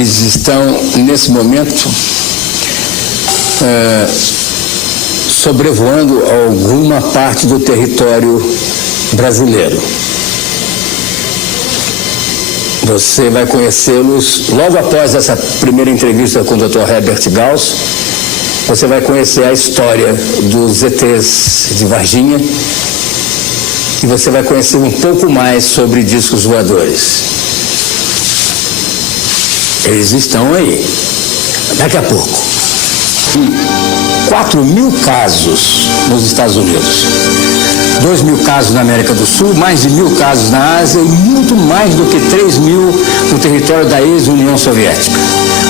Eles estão, nesse momento, sobrevoando alguma parte do território brasileiro. Você vai conhecê-los logo após essa primeira entrevista com o Dr. Herbert Gauss. Você vai conhecer a história dos ETs de Varginha e você vai conhecer um pouco mais sobre discos voadores. Eles estão aí, daqui a pouco. 4.000 casos nos Estados Unidos, 2.000 casos na América do Sul, mais de 1.000 casos na Ásia e muito mais do que 3.000 no território da ex-União Soviética.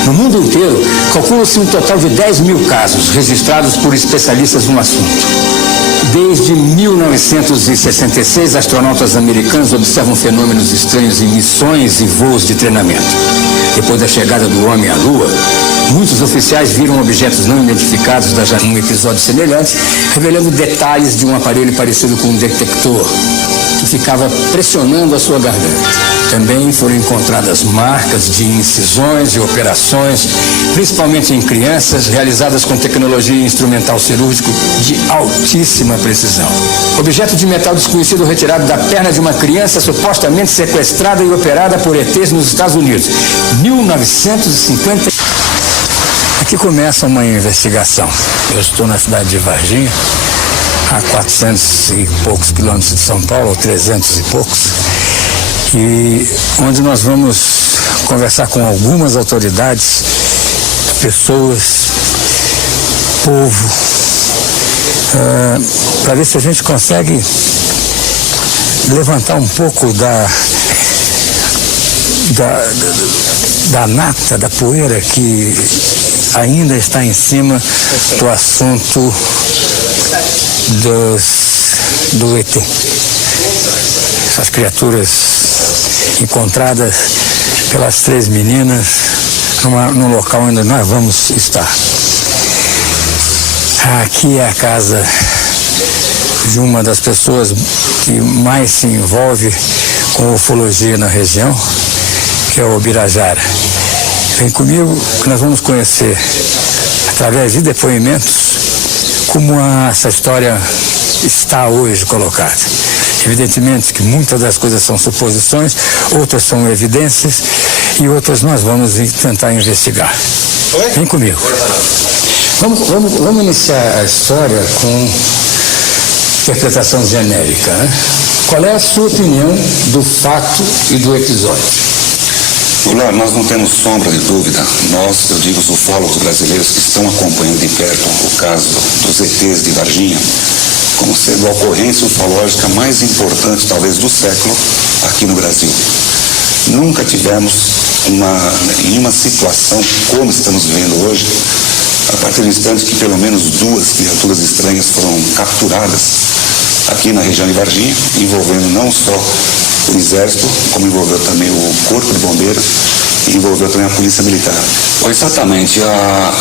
No mundo inteiro, calcula-se um total de 10.000 casos registrados por especialistas no assunto. Desde 1966, astronautas americanos observam fenômenos estranhos em missões e voos de treinamento. Depois da chegada do homem à Lua, muitos oficiais viram objetos não identificados num episódio semelhante, revelando detalhes de um aparelho parecido com um detector, que ficava pressionando a sua garganta. Também foram encontradas marcas de incisões e operações, principalmente em crianças, realizadas com tecnologia instrumental cirúrgico de altíssima precisão. Objeto de metal desconhecido retirado da perna de uma criança supostamente sequestrada e operada por ETs nos Estados Unidos. 1950. Aqui começa uma investigação. Eu estou na cidade de Varginha, a 400 e poucos quilômetros de São Paulo, ou 300 e poucos, e onde nós vamos conversar com algumas autoridades, pessoas, povo, para ver se a gente consegue levantar um pouco da nata, da poeira que ainda está em cima do assunto do ET. Essas criaturas encontradas pelas 3 meninas num local onde nós vamos estar. Aqui é a casa de uma das pessoas que mais se envolve com ufologia na região, que é o Ubirajara. Vem comigo que nós vamos conhecer, através de depoimentos, como essa história está hoje colocada. Evidentemente que muitas das coisas são suposições, outras são evidências e outras nós vamos tentar investigar. Vem comigo. Vamos iniciar a história com interpretação genérica, né? Qual é a sua opinião do fato e do episódio? Goulart, nós não temos sombra de dúvida, nós, eu digo os ufólogos brasileiros que estão acompanhando de perto o caso dos ETs de Varginha, como sendo a ocorrência ufológica mais importante, talvez, do século aqui no Brasil. Nunca tivemos em uma situação como estamos vivendo hoje, a partir do instante que pelo menos 2 criaturas estranhas foram capturadas aqui na região de Varginha, envolvendo não só o Exército, como envolveu também o Corpo de Bombeiros e envolveu também a Polícia Militar. Exatamente,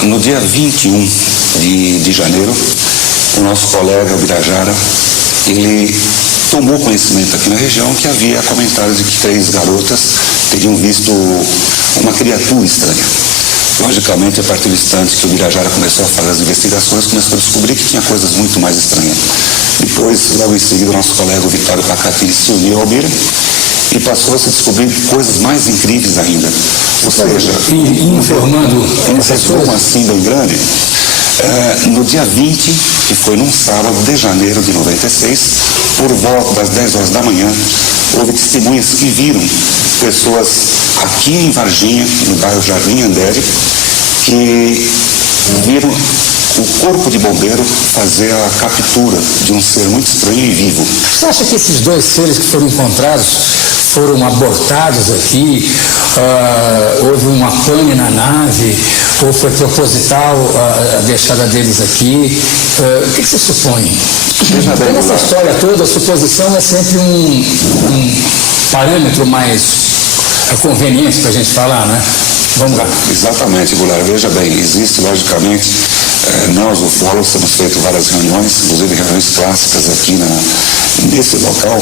no dia 21 de janeiro, o nosso colega Ubirajara, ele tomou conhecimento aqui na região que havia comentários de que 3 garotas teriam visto uma criatura estranha. Logicamente, a partir do instante que o Ubirajara começou a fazer as investigações, começou a descobrir que tinha coisas muito mais estranhas. Depois, logo em seguida, o nosso colega o Vitório Pacatini se uniu ao Ubira e passou a se descobrir coisas mais incríveis ainda. Ou seja, informando essa soma assim bem grande, no dia 20, que foi num sábado de janeiro de 96, por volta das 10 horas da manhã, houve testemunhas que viram pessoas aqui em Varginha, no bairro Jardim Andere, que viram o corpo de bombeiro fazer a captura de um ser muito estranho e vivo. Você acha que esses 2 seres que foram encontrados foram abortados aqui? Houve uma pane na nave? Ou foi proposital a deixada deles aqui? O que você supõe? Nessa história toda, a suposição é sempre um parâmetro mais conveniente para a gente falar, né? Vamos lá. Exatamente, Goulart. Veja bem, existe logicamente Nós, ufólogos, temos feito várias reuniões, inclusive reuniões clássicas aqui nesse local,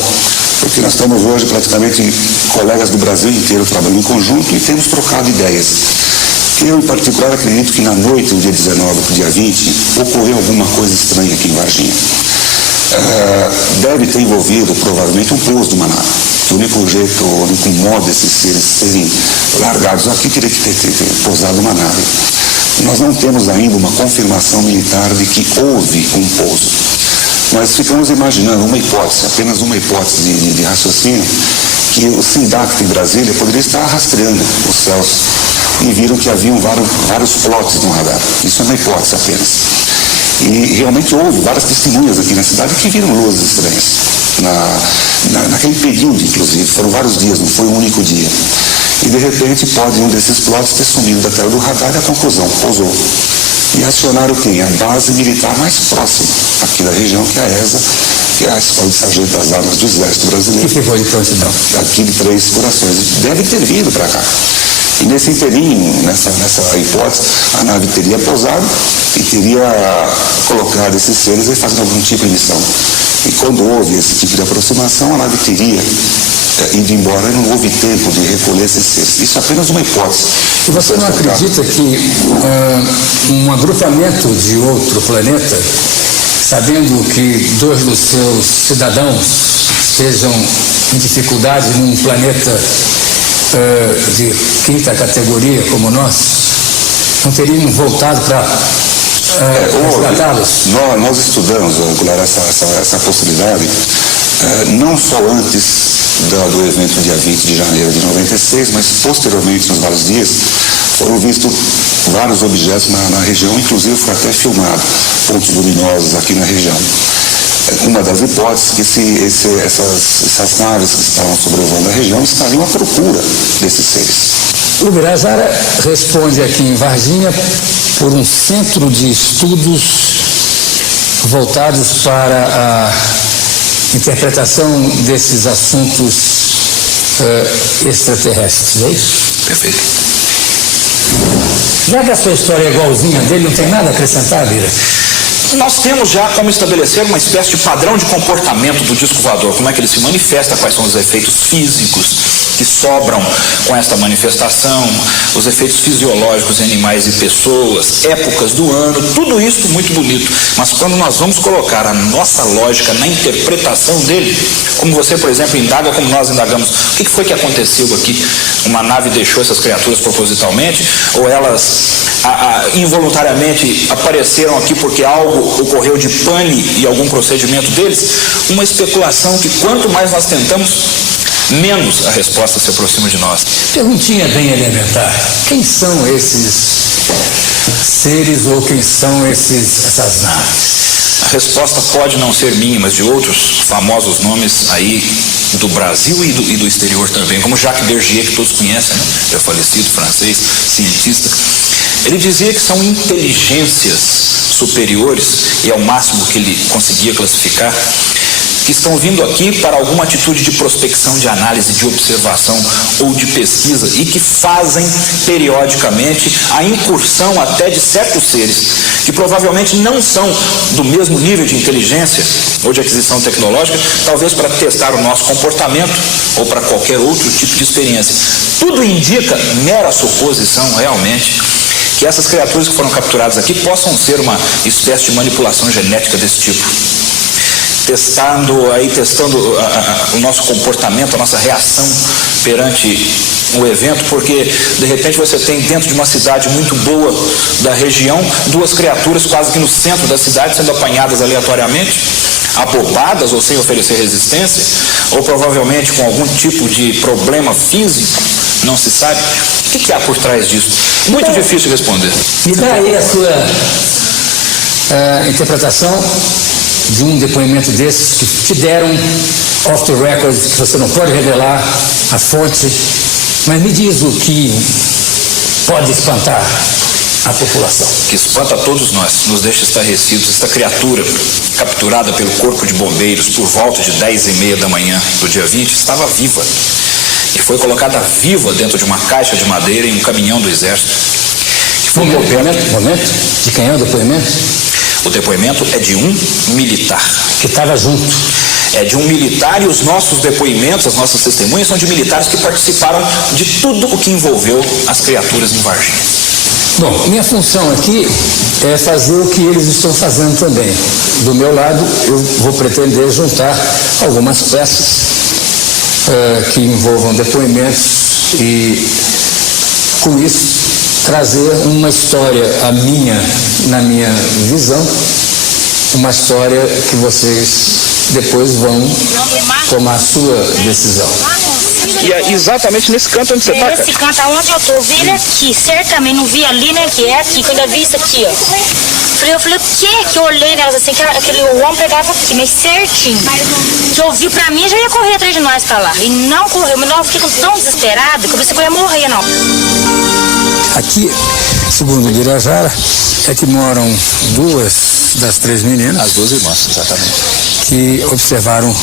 porque nós estamos hoje praticamente colegas do Brasil inteiro trabalhando em conjunto e temos trocado ideias. Eu, em particular, acredito que na noite do dia 19 para o dia 20, ocorreu alguma coisa estranha aqui em Varginha. Deve ter envolvido, provavelmente, um pouso de uma nave. O único jeito, o único modo desses seres serem largados aqui teria que ter pousado uma nave. Nós não temos ainda uma confirmação militar de que houve um pouso. Nós ficamos imaginando uma hipótese, apenas uma hipótese de raciocínio, que o SINDAC em Brasília poderia estar rastreando os céus e viram que haviam vários plots no radar. Isso é uma hipótese apenas. E realmente houve várias testemunhas aqui na cidade que viram luzes estranhas. Naquele período, inclusive, foram vários dias, não foi um único dia. E de repente pode um desses plots ter sumido da tela do radar e a conclusão, pousou. E acionaram quem? A base militar mais próxima aqui da região, que é a ESA, que é a Escola de Sargento das Armas do Exército Brasileiro. Que foi de prontidão? Aqui de Três Corações. Deve ter vindo para cá. E nesse inteirinho, nessa hipótese, a nave teria pousado e teria colocado esses seres e fazendo algum tipo de missão. E quando houve esse tipo de aproximação, a nave teria ido embora e não houve tempo de recolher esses seres. Isso é apenas uma hipótese. E você não acredita que um agrupamento de outro planeta, sabendo que 2 dos seus cidadãos estejam em dificuldade num planeta de 5ª categoria como nós, não teriam voltado para resgatá-los? Nós estudamos, Goulart, essa possibilidade, não só antes do evento dia 20 de janeiro de 96, mas posteriormente, nos vários dias, foram vistos vários objetos na região, inclusive foi até filmado pontos luminosos aqui na região. Uma das hipóteses que essas naves que estavam sobrevoando a região estariam à procura desses seres. O Birajara responde aqui em Varginha por um centro de estudos voltados para a interpretação desses assuntos extraterrestres, é isso? Perfeito. Já que a sua história é igualzinha dele, não tem nada a acrescentar, Bira? Nós temos já como estabelecer uma espécie de padrão de comportamento do disco voador, como é que ele se manifesta, quais são os efeitos físicos que sobram com esta manifestação, os efeitos fisiológicos em animais e pessoas, épocas do ano, tudo isso muito bonito. Mas quando nós vamos colocar a nossa lógica na interpretação dele, como você, por exemplo, indaga, como nós indagamos, o que foi que aconteceu aqui? Uma nave deixou essas criaturas propositalmente, ou elas involuntariamente apareceram aqui porque algo ocorreu de pane e algum procedimento deles? Uma especulação que quanto mais nós tentamos, menos a resposta se aproxima de nós. Perguntinha bem elementar. Quem são esses seres ou quem são essas naves? A resposta pode não ser minha, mas de outros famosos nomes aí do Brasil e do exterior também, como Jacques Bergier, que todos conhecem, né? É falecido francês, cientista. Ele dizia que são inteligências superiores, e é o máximo que ele conseguia classificar, que estão vindo aqui para alguma atitude de prospecção, de análise, de observação ou de pesquisa e que fazem periodicamente a incursão até de certos seres que provavelmente não são do mesmo nível de inteligência ou de aquisição tecnológica, talvez para testar o nosso comportamento ou para qualquer outro tipo de experiência. Tudo indica, mera suposição realmente, que essas criaturas que foram capturadas aqui possam ser uma espécie de manipulação genética desse tipo. Testando o nosso comportamento, a nossa reação perante o evento, porque de repente você tem dentro de uma cidade muito boa da região, 2 criaturas quase que no centro da cidade sendo apanhadas aleatoriamente, abobadas ou sem oferecer resistência, ou provavelmente com algum tipo de problema físico, não se sabe. O que há por trás disso? Muito difícil de responder. Me dá aí a sua interpretação de um depoimento desses que te deram off the record, que você não pode revelar a fonte, mas me diz o que pode espantar a população. Que espanta a todos nós, nos deixa estarrecidos. Esta criatura, capturada pelo Corpo de Bombeiros por volta de 10h30 da manhã do dia 20, estava viva e foi colocada viva dentro de uma caixa de madeira em um caminhão do Exército, que Momento? De quem é o depoimento? O depoimento é de um militar. Que estava junto. É de um militar, e os nossos depoimentos, as nossas testemunhas são de militares que participaram de tudo o que envolveu as criaturas em Varginha. Bom, minha função aqui é fazer o que eles estão fazendo também. Do meu lado, eu vou pretender juntar algumas peças que envolvam depoimentos e, com isso, trazer uma história, na minha visão, uma história que vocês depois vão tomar a sua decisão. E é exatamente nesse canto onde você tá, cara. Esse canto aonde eu tô, eu vi ele aqui, certamente, não vi ali, né, que é aqui, quando eu vi isso aqui, ó. Eu falei, o que? Que eu olhei nelas assim, que aquele homem pegava aqui, mas certinho. Que eu vi pra mim, já ia correr atrás de nós pra lá. E não correu, mas eu fiquei tão desesperado que eu pensei que eu ia morrer, não. Aqui, segundo o Birajara, é que moram 2 das 3 meninas. As 2 irmãs, exatamente. Que observaram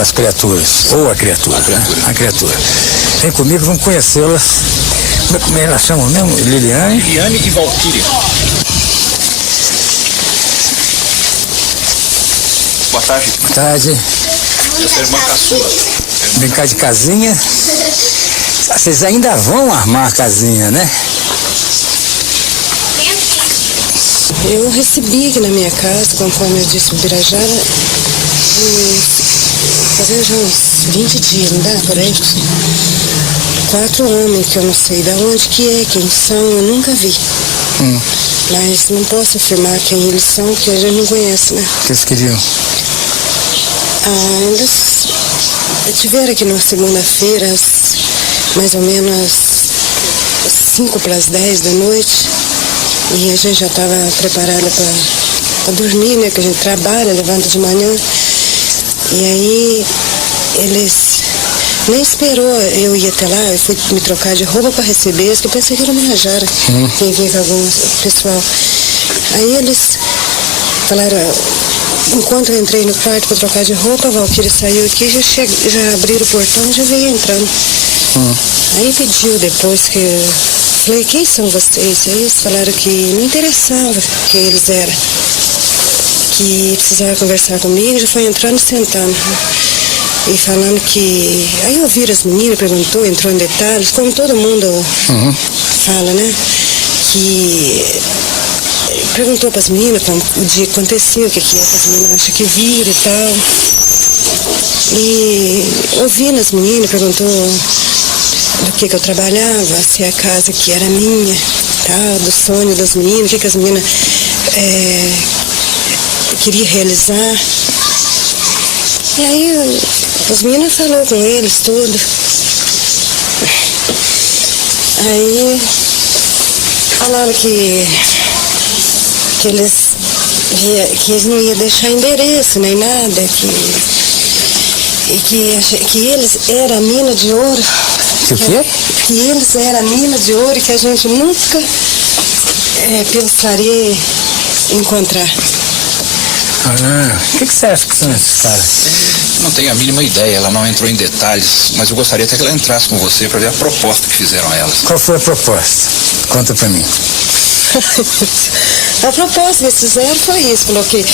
as criaturas, ou a criatura. A criatura. Vem comigo, vamos conhecê-las. Como elas chamam mesmo? Liliane e Valquíria. Boa tarde. Boa tarde. Essa é a irmã caçula. Brincar de casinha. Vocês ainda vão armar a casinha, né? Eu recebi aqui na minha casa, conforme eu disse o Birajara, fazia já uns 20 dias, não dá? Por aí. 4 homens que eu não sei de onde que é, quem são, eu nunca vi. Mas não posso afirmar quem eles são, porque a gente não conhece, né? O que eles queriam? Eles estiveram aqui na segunda-feira, mais ou menos 9:55 da noite, e a gente já estava preparada para dormir, né? Que a gente trabalha, levanta de manhã. E aí eles nem esperou eu ir até lá, eu fui me trocar de roupa para receber eles, que eu pensei que era uma Birajara, quem vinha com algum pessoal. Aí eles falaram, enquanto eu entrei no quarto para trocar de roupa, a Valquíria saiu aqui, já abriram o portão, já veio entrando. Aí pediu depois que eu falei, quem são vocês? Aí eles falaram que não interessava quem eles eram, que precisava conversar comigo, já foi entrando e sentando. E falando que... Aí ouviram as meninas, perguntou, entrou em detalhes, como todo mundo fala, né? Que... Perguntou para as meninas como o dia que acontecia, o que é que as meninas acham que viram e tal. E ouvindo as meninas, perguntou do que eu trabalhava, se a casa que era minha, tal, do sonho das meninas, o que as meninas queriam realizar. E aí as meninas falaram com eles tudo. Aí falaram que eles não iam deixar endereço nem nada, que eles eram a mina de ouro. Que o quê? Que eles eram a mina de ouro e que a gente nunca pensaria em encontrar. O que você acha que são esses caras? Não tenho a mínima ideia, ela não entrou em detalhes, mas eu gostaria até que ela entrasse com você para ver a proposta que fizeram a elas. Qual foi a proposta? Conta pra mim. A proposta que eles fizeram foi isso, falou que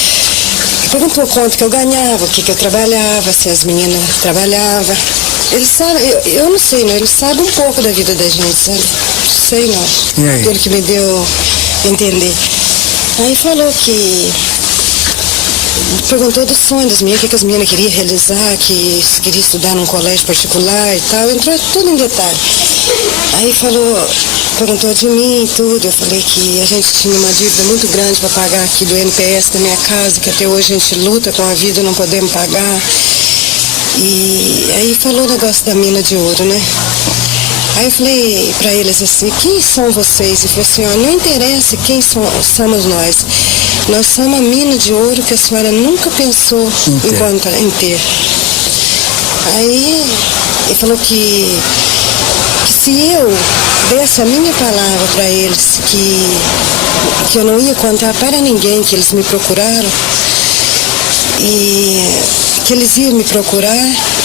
perguntou quanto que eu ganhava, o que eu trabalhava, se as meninas trabalhavam. Eles sabem, eu não sei, não, eles sabem um pouco da vida da gente, sabe? Sei não. E aí? Aquele que me deu a entender. Aí falou que... Perguntou do sonho das meninas, o que as meninas queriam realizar, que queria estudar num colégio particular e tal, entrou tudo em detalhe. Aí perguntou de mim e tudo, eu falei que a gente tinha uma dívida muito grande para pagar aqui do NPS da minha casa, que até hoje a gente luta com a vida e não podemos pagar. E aí falou o negócio da mina de ouro, né? Aí eu falei para eles assim, quem são vocês? E falou assim, ó, não interessa quem somos nós. Nós somos a mina de ouro que a senhora nunca pensou em ter. Aí ele falou que se eu desse a minha palavra para eles, que eu não ia contar para ninguém que eles me procuraram, e que eles iam me procurar,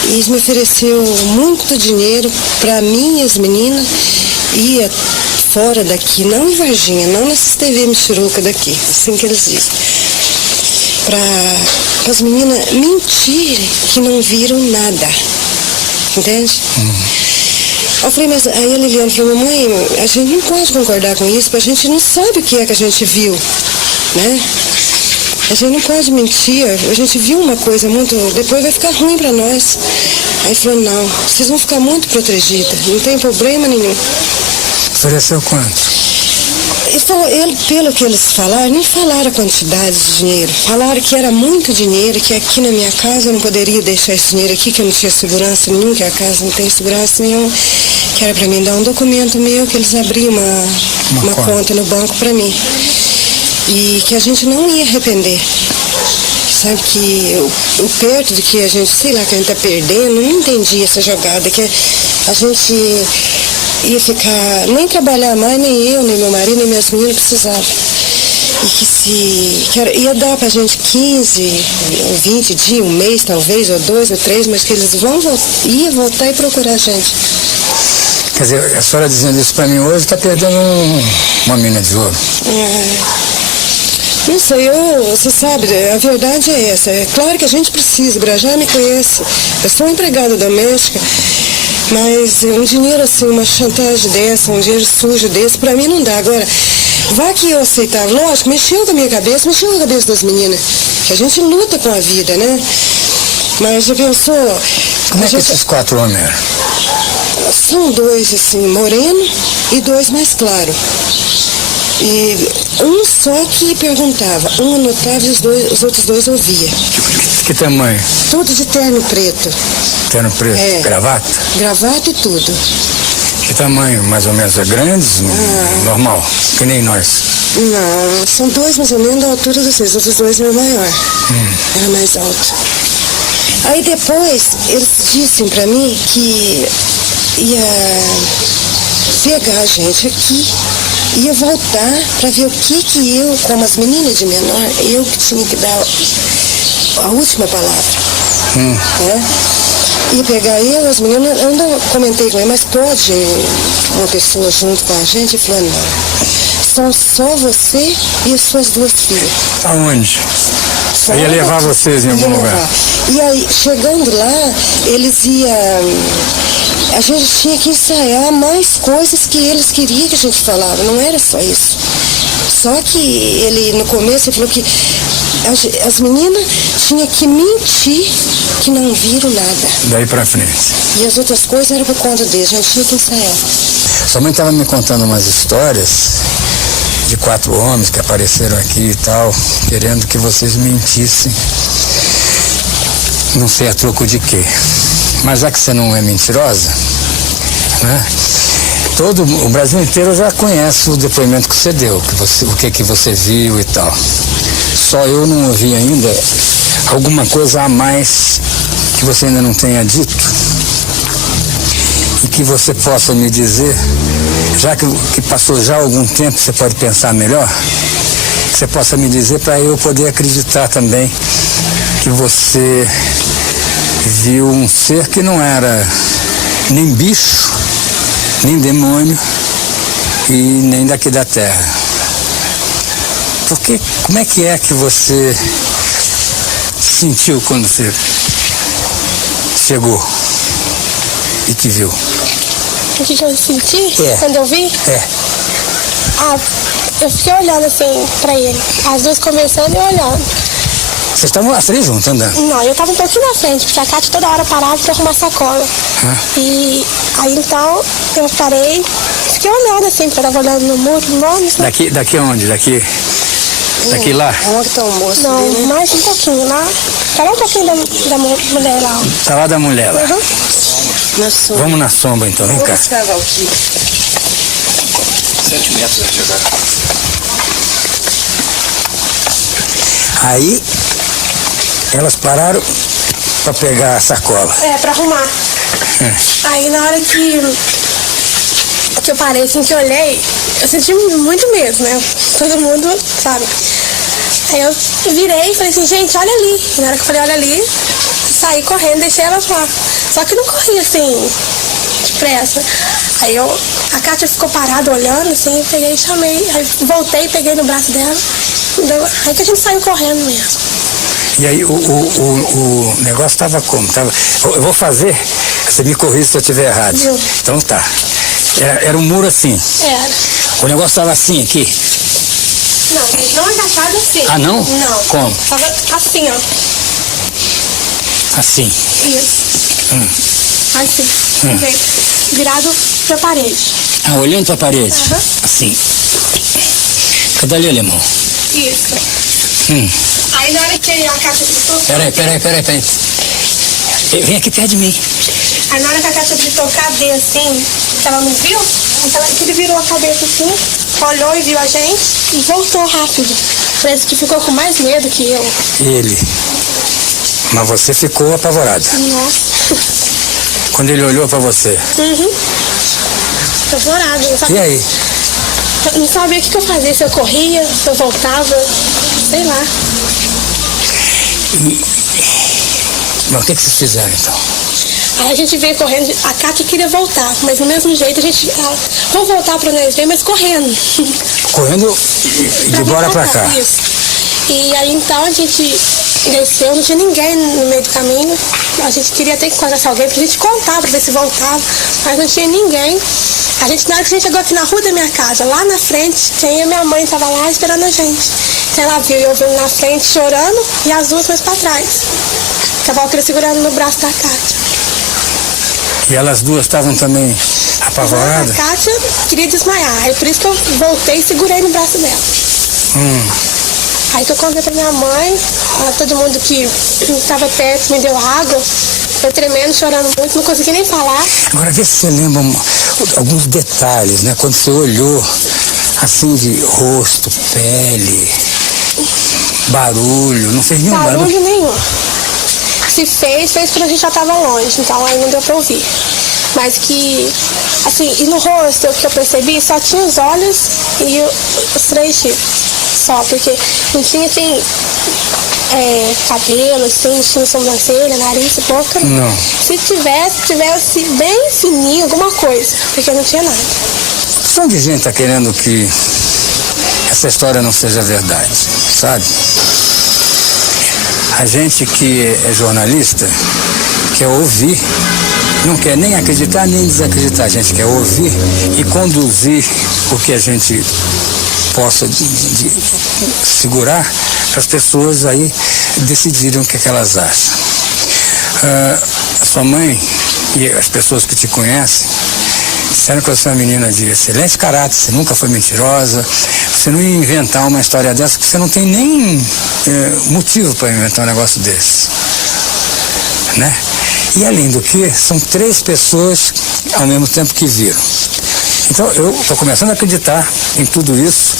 e eles me ofereceu muito dinheiro para mim e as meninas, ia fora daqui, não em Varginha, não nessas TV Michuruca daqui, assim que eles dizem. Para as meninas mentirem que não viram nada. Entende? Eu falei, mas aí a Liliana falou, mamãe, a gente não pode concordar com isso, porque a gente não sabe o que é que a gente viu, né? A gente não pode mentir, a gente viu uma coisa muito, depois vai ficar ruim para nós. Aí falou, não, vocês vão ficar muito protegidas, não tem problema nenhum. Ofereceu quanto? Pelo que eles falaram, nem falaram a quantidade de dinheiro. Falaram que era muito dinheiro, que aqui na minha casa eu não poderia deixar esse dinheiro aqui, que eu não tinha segurança nenhuma, que a casa não tem segurança nenhuma. Que era para mim dar um documento meu, que eles abriam uma conta no banco para mim. E que a gente não ia arrepender. Sabe que o perto de que a gente, sei lá, que a gente tá perdendo, não entendi essa jogada, que a gente ia ficar, nem trabalhar mais, nem eu, nem meu marido, nem minhas meninas precisavam. E que ia dar pra gente 15, 20 dias, um mês talvez, ou 2 ou 3, mas que eles ia voltar e procurar a gente. Quer dizer, a senhora dizendo isso pra mim hoje, está perdendo uma mina de ouro. Não sei, você sabe, a verdade é essa. É claro que a gente precisa, o Brajá me conhece. Eu sou empregada doméstica, mas um dinheiro assim, uma chantagem dessa, um dinheiro sujo desse, pra mim não dá. Agora, vá que eu aceitava, lógico, mexeu com a minha cabeça, mexeu com a cabeça das meninas, que a gente luta com a vida, né? Mas já pensou... Como é que esses 4 homens eram? São 2, assim, moreno e 2 mais claro. E um só que perguntava, um anotava e os outros 2 ouvia. Que tamanho? Tudo de terno preto. Terno preto? É. Gravata? Gravata e tudo. Que tamanho? Mais ou menos grandes? Normal? Que nem nós? Não, são 2 mais ou menos da altura dos 6, os outros 2 eram maior. Era mais alto. Aí depois eles disseram pra mim que ia pegar a gente aqui, ia voltar para ver o que eu, como as meninas de menor, eu que tinha que dar a última palavra. Né? Ia pegar eu, as meninas, eu ainda comentei com ele, mas pode uma pessoa junto com a gente? Ele falou, não. São só você e as suas 2 filhas. Aonde? Eu ia levar vocês em algum lugar. E aí, chegando lá, eles iam... A gente tinha que ensaiar mais coisas que eles queriam que a gente falava, não era só isso. Só que ele, no começo, ele falou que as meninas tinham que mentir que não viram nada. Daí pra frente. E as outras coisas eram por conta deles, a gente tinha que ensaiar. Sua mãe estava me contando umas histórias de 4 homens que apareceram aqui e tal, querendo que vocês mentissem. Não sei a troco de quê. Mas já que você não é mentirosa, né? O Brasil inteiro já conhece o depoimento que você deu, o que você viu e tal. Só eu não ouvi ainda alguma coisa a mais que você ainda não tenha dito e que você possa me dizer, já que passou já algum tempo, você pode pensar melhor, que você possa me dizer para eu poder acreditar também que você viu um ser que não era nem bicho, nem demônio e nem daqui da terra. Porque como é que você sentiu quando você chegou e te viu? O que eu senti quando eu vi? Eu fiquei olhando assim pra ele, as 2 conversando e eu olhando. Vocês estavam as 3 juntas andando? Não, eu tava um pouquinho na frente, porque a Cátia toda hora parava pra arrumar sacola. E aí então eu parei, fiquei olhando assim, porque eu tava olhando no muro, no ônibus. Né? Daqui aonde? Daqui lá? Onde tá o moço? Não, ali, né? mais um pouquinho lá. Parei um pouquinho da mulher lá. Tá lá da mulher lá. Na sombra. Vamos na sombra então, vem cá. Vamos cavar aqui. 7 metros vai chegar. Aí elas pararam para pegar a sacola. Pra arrumar. Aí na hora que eu parei, assim, que eu olhei, eu senti muito medo, né? Todo mundo sabe. Aí eu virei e falei assim, gente, olha ali. E na hora que eu falei, olha ali, saí correndo, deixei elas lá. Só que não corri assim, expressa. Aí a Kátia ficou parada olhando, assim, eu peguei e chamei. Aí voltei, peguei no braço dela. Aí que a gente saiu correndo mesmo. E aí o negócio estava como? Eu vou fazer, você me corrige se eu estiver errado. Viu? Então tá. Era um muro assim. Era. O negócio estava assim aqui. Não agachado assim. Ah, não? Não. Como? Tava assim, ó. Assim. Isso. Assim. Virado pra parede. Ah, olhando pra parede. Aham. Assim. Cadê ali, alemão? Isso. Aí na hora que a Kátia gritou... Peraí. Vem aqui perto de mim. Aí na hora que a Kátia gritou, cadê assim? Que ela não viu? Então ele virou a cabeça assim, olhou e viu a gente e voltou rápido. Parece que ficou com mais medo que eu. Ele. Mas você ficou apavorado. Nossa. Quando ele olhou pra você. Apavorado. E aí? Eu não sabia o que eu fazia, se eu corria, se eu voltava, sei lá. Mas o que vocês fizeram então? Aí a gente veio correndo, a Kátia queria voltar, mas do mesmo jeito a gente, vou voltar pra nós ver, mas correndo. Correndo de bora pra cá. Isso. E aí então a gente desceu, não tinha ninguém no meio do caminho. A gente queria ter que encontrar alguém pra gente contar, pra ver se voltava, mas não tinha ninguém. Na hora que a gente chegou aqui na rua da minha casa, lá na frente, quem e minha mãe tava lá esperando a gente. Então ela viu eu vindo na frente chorando e as duas mais pra trás. Que a Valquíria segurando no braço da Kátia. E elas duas estavam também apavoradas? A Kátia queria desmaiar, aí por isso que eu voltei e segurei no braço dela. Aí que eu contei pra minha mãe, todo mundo que estava perto me deu água, eu tremendo, chorando muito, não consegui nem falar. Agora vê se você lembra alguns detalhes, né? Quando você olhou, assim, de rosto, pele, barulho, não fez nenhum barulho? Barulho nenhum. Se fez quando a gente já estava longe, então aí não deu pra ouvir. Mas que, assim, e no rosto, o que eu percebi, só tinha os olhos e os 3 chifres. Só, porque não tinha, assim, cabelo, assim, não tinha sobrancelha, nariz, boca. Não. Se tivesse bem fininho, alguma coisa, porque não tinha nada. São de gente tá querendo que essa história não seja verdade, sabe? A gente que é jornalista quer ouvir, não quer nem acreditar nem desacreditar, a gente quer ouvir e conduzir o que a gente possa segurar para as pessoas aí decidirem o que é que elas acham. A sua mãe e as pessoas que te conhecem disseram que você é uma menina de excelente caráter, você nunca foi mentirosa, você não ia inventar uma história dessa, porque você não tem nem motivo para inventar um negócio desse, né? E além do que, são 3 pessoas ao mesmo tempo que viram. Então eu estou começando a acreditar em tudo isso,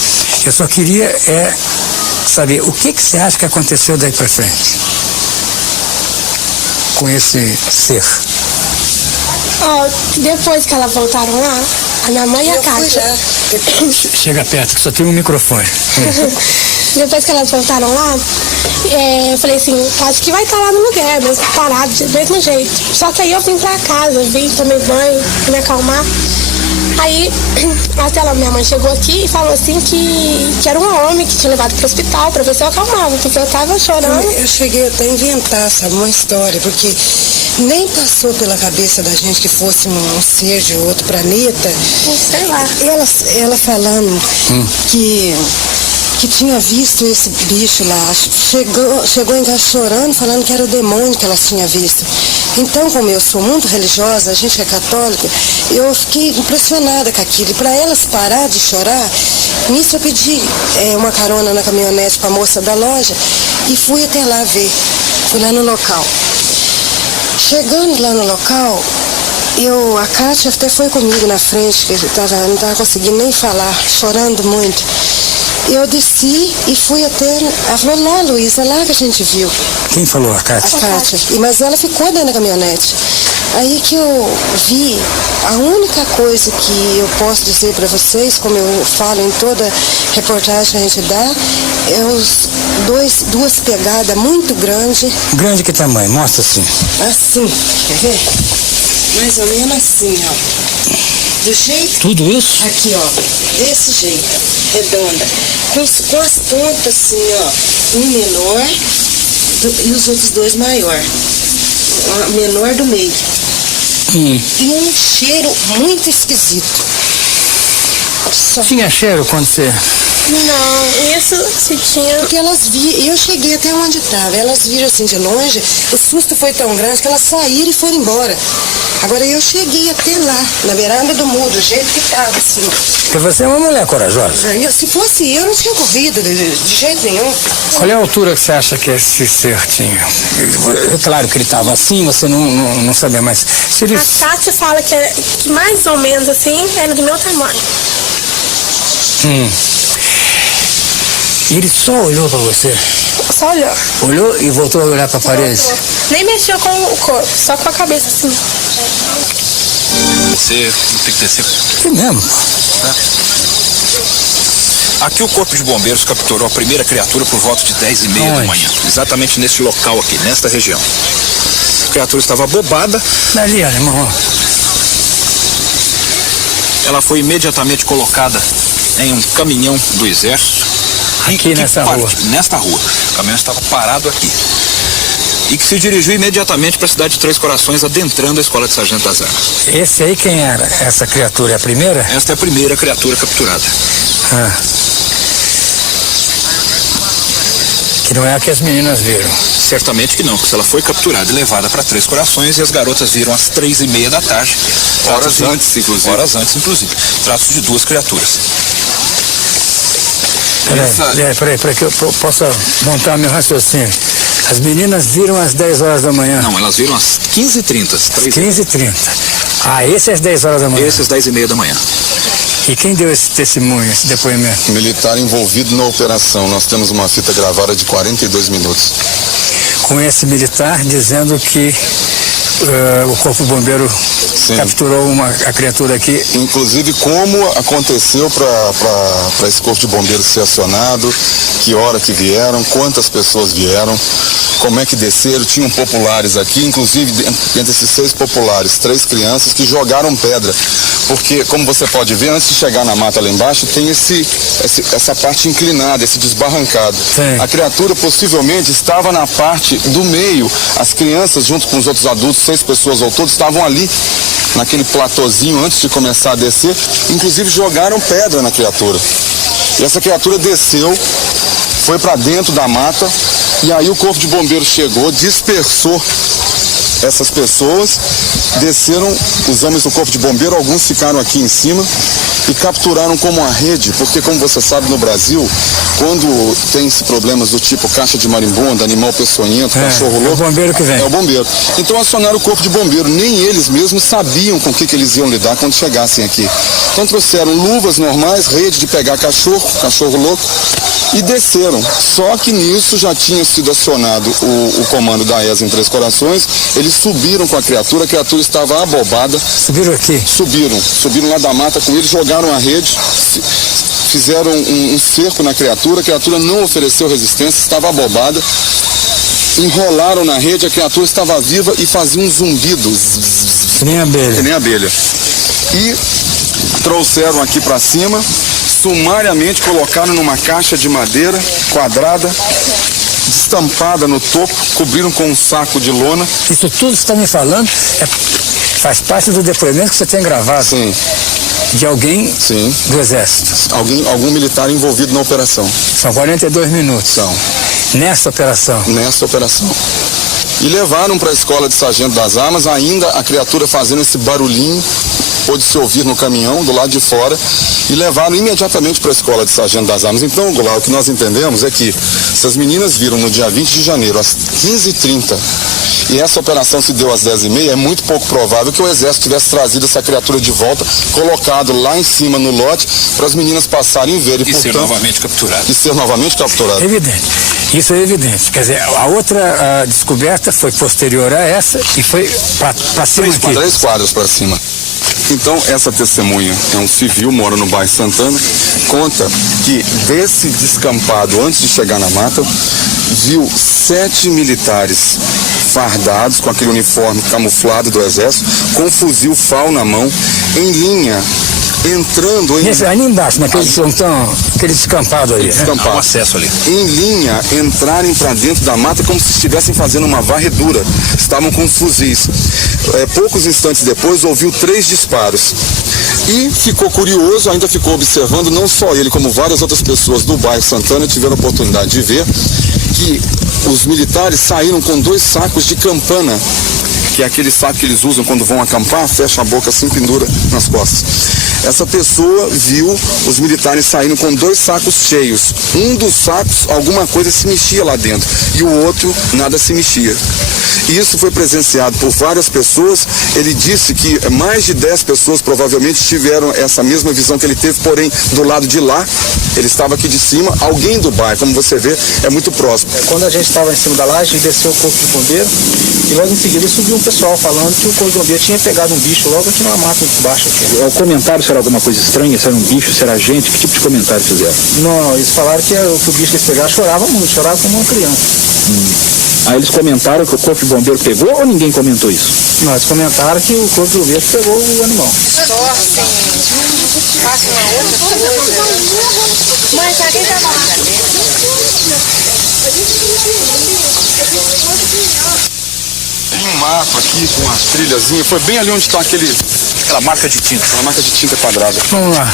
eu só queria saber o que você acha que aconteceu daí para frente com esse ser. Depois que elas voltaram lá, a minha mãe e a Kátia. Chega perto, que só tem um microfone. Depois que elas voltaram lá, eu falei assim, acho que vai estar lá no lugar, mesmo parado, do mesmo jeito. Só que aí eu vim pra casa, vim, tomei banho, me acalmar. Aí, até minha mãe chegou aqui e falou assim que era um homem que tinha levado pro hospital pra ver se eu acalmava, porque eu tava chorando. Eu cheguei até a inventar, sabe, uma história, porque nem passou pela cabeça da gente que fosse um ser de outro planeta. Sei lá. Ela falando que tinha visto esse bicho lá, chegou em casa chorando, falando que era o demônio que ela tinha visto. Então, como eu sou muito religiosa, a gente é católica, eu fiquei impressionada com aquilo. E para elas parar de chorar, nisso eu pedi uma carona na caminhonete para a moça da loja e fui até lá ver, fui lá no local. Chegando lá no local, a Kátia até foi comigo na frente, que não estava conseguindo nem falar, chorando muito. Eu desci e fui até... Ela falou, lá, Luísa, lá que a gente viu. Quem falou? A Kátia? A Kátia. Mas ela ficou dentro da caminhonete. Aí que eu vi, a única coisa que eu posso dizer para vocês, como eu falo em toda reportagem que a gente dá, é duas pegadas muito grandes. Grande que tamanho? Mostra assim. Assim, quer ver? mais ou menos assim, ó. Do jeito... Tudo isso? Aqui, ó. Desse jeito, redonda. Com as pontas assim, ó. Um menor e os outros dois maior. O menor do meio. E um cheiro muito esquisito. Só. Tinha cheiro quando você... Não, isso se tinha. Porque elas viram, eu cheguei até onde estava, elas viram assim de longe, o susto foi tão grande que elas saíram e foram embora. Agora eu cheguei até lá, na beirada do muro, do jeito que estava, assim. Porque você é uma mulher corajosa. Se fosse eu, não tinha corrido de jeito nenhum. Qual é a altura que você acha que esse ser tinha? É claro que ele estava assim, você não sabia, mas... Se ele... A Tati fala que mais ou menos assim era do meu tamanho. Ele só olhou para você? Só olhou. Olhou e voltou a olhar para a parede? Nem mexeu com o corpo, só com a cabeça assim. Você tem que descer. É mesmo? Aqui o Corpo de Bombeiros capturou a primeira criatura por volta de 10h30 da Onde? manhã. Exatamente neste local aqui, nesta região. A criatura estava bobada. Ali, irmão. Ela foi imediatamente colocada em um caminhão do Exército. Aqui nessa rua? Nesta rua. O caminhão estava parado aqui. E que se dirigiu imediatamente para a cidade de Três Corações, adentrando a Escola de Sargento das Armas. Esse aí quem era? Essa criatura é a primeira? Esta é a primeira criatura capturada. Que não é a que as meninas viram. Certamente que não, porque ela foi capturada e levada para Três Corações e as garotas viram às 3h30 da tarde. Horas antes, inclusive. Horas antes, inclusive. Trata-se de duas criaturas. Peraí, que eu possa montar meu raciocínio. As meninas viram às 10 horas da manhã. Não, elas viram às 15h30. 15h30. Esse é às 10 horas da manhã. Esse às 10h30 da manhã. E quem deu esse testemunho, esse depoimento? Militar envolvido na operação. Nós temos uma fita gravada de 42 minutos. Com esse militar dizendo que o Corpo Bombeiro capturou a criatura aqui. Inclusive como aconteceu para esse Corpo de Bombeiros ser acionado, que hora que vieram, quantas pessoas vieram, como é que desceram. Tinham populares aqui, inclusive entre esses 6 populares, 3 crianças que jogaram pedra. Porque, como você pode ver, antes de chegar na mata lá embaixo, tem essa parte inclinada, esse desbarrancado. Sim. A criatura possivelmente estava na parte do meio. As crianças, junto com os outros adultos, 6 pessoas ao todo, estavam ali, naquele platôzinho, antes de começar a descer. Inclusive jogaram pedra na criatura. E essa criatura desceu, foi para dentro da mata, e aí o Corpo de Bombeiros chegou, dispersou essas pessoas, desceram os homens do Corpo de Bombeiro, alguns ficaram aqui em cima e capturaram como uma rede, porque como você sabe no Brasil, quando tem esses problemas do tipo caixa de marimbondo, animal peçonhento, cachorro louco, é o bombeiro que vem. É o bombeiro. Então acionaram o Corpo de Bombeiro, nem eles mesmos sabiam com o que eles iam lidar quando chegassem aqui. Então trouxeram luvas normais, rede de pegar cachorro louco, e desceram. Só que nisso já tinha sido acionado o comando da ESA em Três Corações. Eles subiram com a criatura estava abobada. Subiram aqui? Subiram lá da mata com ele, jogaram a rede, fizeram um cerco na criatura, a criatura não ofereceu resistência, estava abobada. Enrolaram na rede, a criatura estava viva e fazia um zumbido. Que nem abelha. Que nem abelha. E trouxeram aqui para cima, sumariamente colocaram numa caixa de madeira quadrada, estampada no topo, cobriram com um saco de lona. Isso tudo que você está me falando faz parte do depoimento que você tem gravado? Sim. De alguém do Exército? Algum militar envolvido na operação. São 42 minutos? São. Nessa operação? Nessa operação. E levaram para a Escola de Sargento das Armas, ainda a criatura fazendo esse barulhinho, pôde se ouvir no caminhão, do lado de fora, e levaram imediatamente para a Escola de Sargento das Armas. Então, Goulart, o que nós entendemos é que se as meninas viram no dia 20 de janeiro, às 15h30, e essa operação se deu às 10h30, é muito pouco provável que o Exército tivesse trazido essa criatura de volta, colocado lá em cima no lote, para as meninas passarem e verem. E ser novamente capturado. E ser novamente capturado. Evidente. Isso é evidente. Quer dizer, a outra descoberta foi posterior a essa e foi para cima aqui. 3 quadras para cima. Então, essa testemunha é um civil, mora no bairro Santana, conta que desse descampado, antes de chegar na mata, viu 7 militares fardados, com aquele uniforme camuflado do exército, com um fuzil FAL na mão, em linha, entrando em... Ali embaixo, naquele pontão, aquele descampado ali, né? Há um acesso ali. Em linha, entrarem para dentro da mata como se estivessem fazendo uma varredura. Estavam com os fuzis. Poucos instantes depois, ouviu 3 disparos. E ficou curioso, ainda ficou observando, não só ele, como várias outras pessoas do bairro Santana tiveram a oportunidade de ver que os militares saíram com 2 sacos de campana, que é aquele saco que eles usam quando vão acampar, fecha a boca assim, pendura nas costas. Essa pessoa viu os militares saindo com 2 sacos cheios. Um dos sacos, alguma coisa se mexia lá dentro, e o outro, nada se mexia. E isso foi presenciado por várias pessoas. Ele disse que mais de 10 pessoas provavelmente tiveram essa mesma visão que ele teve, porém, do lado de lá, ele estava aqui de cima, alguém do bairro, como você vê, é muito próximo. Quando a gente estava em cima da laje, desceu o corpo de bombeiro, e logo em seguida subiu um pessoal falando que o corpo de bombeiro tinha pegado um bicho logo aqui numa mata embaixo. O comentário será alguma coisa estranha? Será um bicho? Será gente? Que tipo de comentário fizeram? Não, eles falaram que o bicho que eles pegaram chorava muito, chorava como uma criança. Aí eles comentaram que o corpo de bombeiro pegou ou ninguém comentou isso? Não, eles comentaram que o corpo de bombeiro pegou o animal. Tem um mato aqui com umas trilhazinhas, foi bem ali onde está Aquela marca de tinta. aquela marca de tinta quadrada. Vamos lá.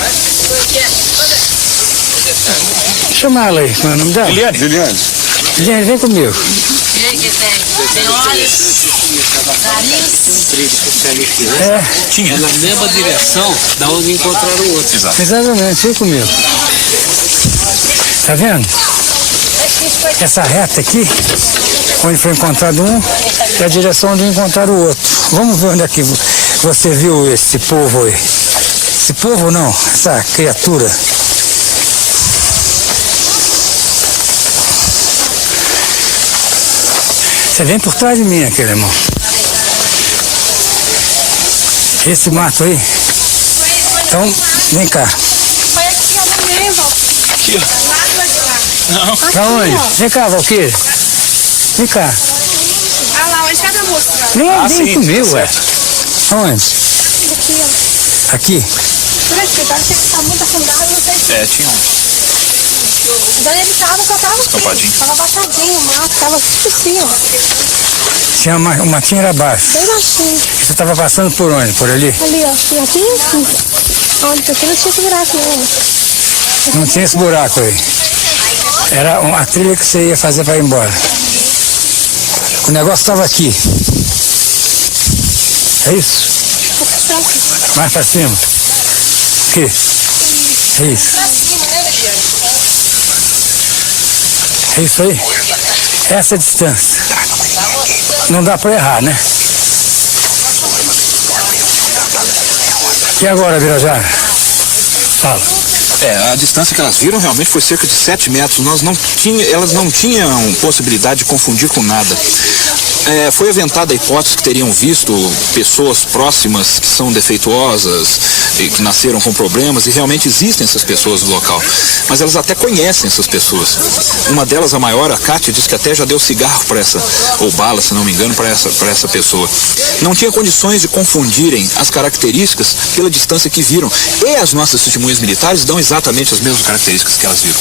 Chama ela aí, qual é o nome dela? Liliane. Liliane, vem comigo. E aí, que tem olhos, nariz. Tinha. Na mesma direção da onde encontraram o outro. Exato. Exatamente, vem comigo. Tá vendo? Essa reta aqui, onde foi encontrado um, é a direção onde encontraram o outro. Vamos ver onde é que você viu esse povo aí. Esse povo não, essa criatura. Você vem por trás de mim, aquele irmão. Esse mato aí. Então, vem cá. Foi aqui, ó, no meio, ó. Aqui, ó. Não. Pra onde? Vem cá, Valquíria. Vem cá. Ah lá, onde cada moça? Vem sim, comigo, tá ué. Aonde? Aqui, ó. Aqui. Por aqui, tá? Tá muito afundado, não sei se... Tinha um. Onde ele tava, só tava assim. Escampadinho. Tava abaixadinho o mato, tava tipo assim, ó. Tinha o matinho era baixo. Bem baixinho. Você estava passando por onde? Por ali? Ali, ó. E aqui, onde aqui não tinha esse buraco, não. Não tinha esse buraco aí. Era a trilha que você ia fazer para ir embora. O negócio estava aqui. É isso? Mais para cima. Aqui. É isso. É isso aí. Essa é a distância. Não dá para errar, né? E agora, Birajara? Fala. A distância que elas viram realmente foi cerca de 7 metros. Elas não tinham possibilidade de confundir com nada. Foi aventada a hipótese que teriam visto pessoas próximas que são defeituosas, que nasceram com problemas, e realmente existem essas pessoas no local. Mas elas até conhecem essas pessoas. Uma delas, a maior, a Kátia, diz que até já deu cigarro para essa, ou bala, se não me engano, para essa pessoa. Não tinha condições de confundirem as características pela distância que viram. E as nossas testemunhas militares dão exatamente as mesmas características que elas viram.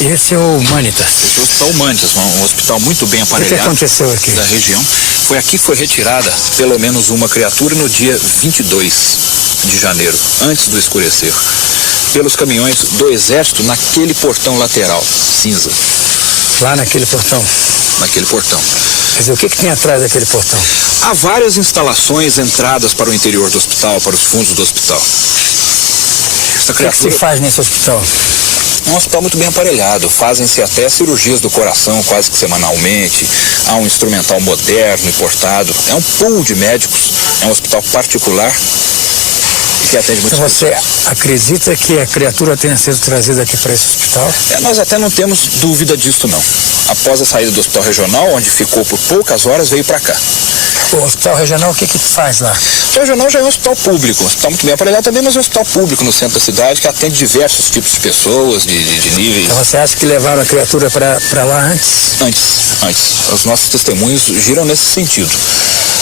Esse é o Humanitas. Esse é o Hospital Humanitas, um hospital muito bem aparelhado. O que aconteceu aqui? Da região. Foi aqui que foi retirada pelo menos uma criatura no dia 22 de janeiro, antes do escurecer, pelos caminhões do Exército naquele portão lateral, cinza. Lá naquele portão? Naquele portão. Quer dizer, o que tem atrás daquele portão? Há várias instalações, entradas para o interior do hospital, para os fundos do hospital. O que se faz nesse hospital? É um hospital muito bem aparelhado, fazem-se até cirurgias do coração quase que semanalmente, há um instrumental moderno importado, é um pool de médicos, é um hospital particular e que atende muito. Então você acredita que a criatura tenha sido trazida aqui para esse hospital? Nós até não temos dúvida disso, não. Após a saída do hospital regional, onde ficou por poucas horas, veio para cá. O hospital regional, o que faz lá? O hospital regional já é um hospital público, um hospital muito bem aparelhado também, mas é um hospital público no centro da cidade que atende diversos tipos de pessoas, de níveis. Então você acha que levaram a criatura para lá antes? Antes. Os nossos testemunhos giram nesse sentido.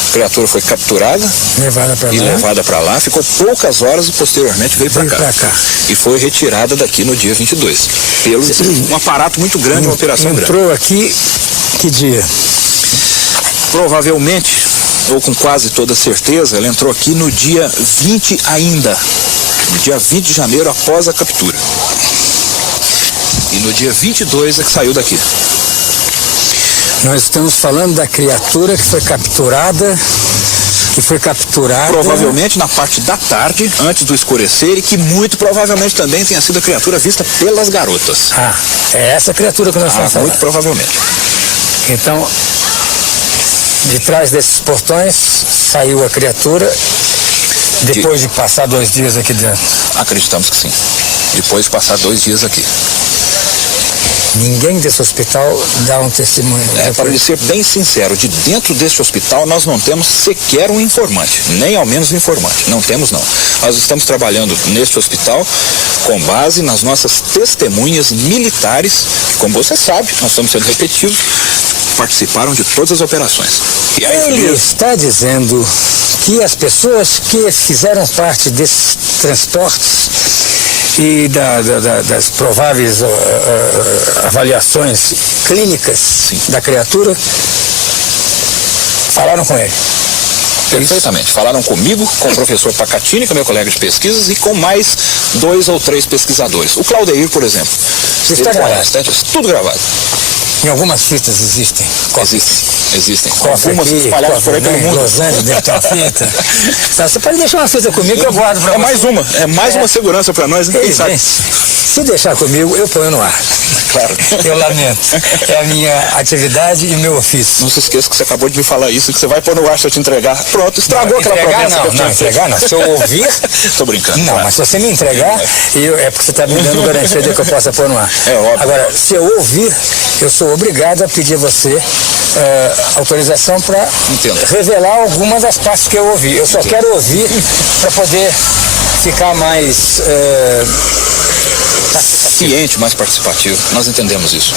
A criatura foi capturada levada para lá, ficou poucas horas e posteriormente veio para cá. E foi retirada daqui no dia 22, pelo um aparato muito grande, uma operação grande. Entrou aqui que dia? Provavelmente, ou com quase toda certeza, ela entrou aqui no dia 20 ainda. No dia 20 de janeiro, após a captura. E no dia 22 é que saiu daqui. Nós estamos falando da criatura que foi capturada. Provavelmente na parte da tarde, antes do escurecer, e que muito provavelmente também tenha sido a criatura vista pelas garotas. É essa criatura que nós estamos falando. Muito provavelmente. Então, de trás desses portões saiu a criatura depois de passar 2 dias aqui dentro. Acreditamos que sim. Depois de passar 2 dias aqui. Ninguém desse hospital dá um testemunho. Para lhe ser bem sincero, de dentro deste hospital nós não temos sequer um informante, nem ao menos um informante. Não temos, não. Nós estamos trabalhando neste hospital com base nas nossas testemunhas militares, que, como você sabe, nós estamos sendo repetitivos, participaram de todas as operações. E aí, ele está dizendo que as pessoas que fizeram parte desses transportes e das prováveis avaliações clínicas da criatura falaram com ele. Perfeitamente. Falaram comigo, com o professor Pacatini, que é meu colega de pesquisas, e com mais 2 ou 3 pesquisadores. O Claudeir, por exemplo. Está gravado. Tudo gravado. Em algumas fitas existem? Existem. Algumas espalhadas por aí pelo mundo. Los Angeles deve ter uma fita. Você pode deixar uma fita comigo que eu guardo para você. É mais uma segurança para nós, hein? Quem sabe? Se deixar comigo, eu ponho no ar. Claro. Eu lamento. É a minha atividade e o meu ofício. Não se esqueça que você acabou de me falar isso, que você vai pôr no ar se eu te entregar. Pronto, estragou aquela promessa que eu tinha feito. Não. Se eu ouvir... Tô brincando. Não, mas se você me entregar, é porque você está me dando garantia de que eu possa pôr no ar. É óbvio. Agora, se eu ouvir, eu sou obrigado a pedir a você autorização para revelar algumas das partes que eu ouvi. Eu só quero ouvir para poder ficar mais... ciente, mais participativo. Nós entendemos isso.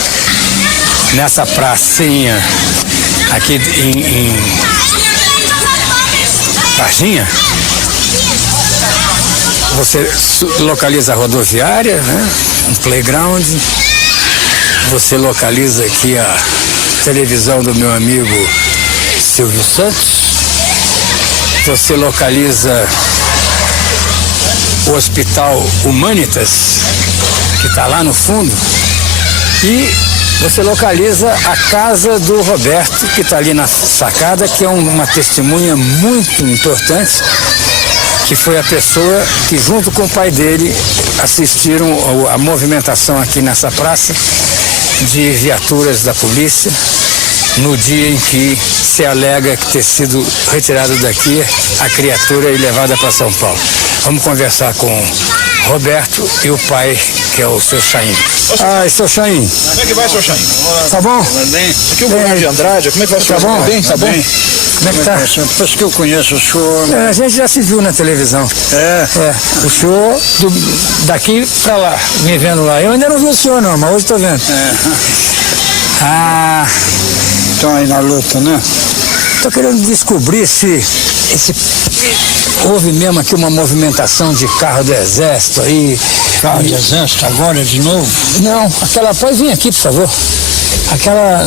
Nessa pracinha aqui em Varginha, você localiza a rodoviária, né? Um playground, você localiza aqui a televisão do meu amigo Silvio Santos, você localiza o Hospital Humanitas, que está lá no fundo, e você localiza a casa do Roberto, que está ali na sacada, que é uma testemunha muito importante, que foi a pessoa que, junto com o pai dele, assistiram a movimentação aqui nessa praça de viaturas da polícia, no dia em que se alega que ter sido retirado daqui a criatura e levada para São Paulo. Vamos conversar com Roberto e o pai, que é o seu Chaim. Seu Chaim. Como é que vai, seu Chaim? Tá bom? Bem. Aqui é o Governo de Andrade, como é que vai, senhor? Tá bom? Bem, tá bom? Como é que tá? Depois que eu conheço o senhor... A gente já se viu na televisão. O senhor daqui pra lá, me vendo lá. Eu ainda não vi o senhor não, mas hoje tô vendo. Estão aí na luta, né? Tô querendo descobrir se houve mesmo aqui uma movimentação de carro do exército aí. Carro do exército agora de novo? Não, pode vir aqui, por favor.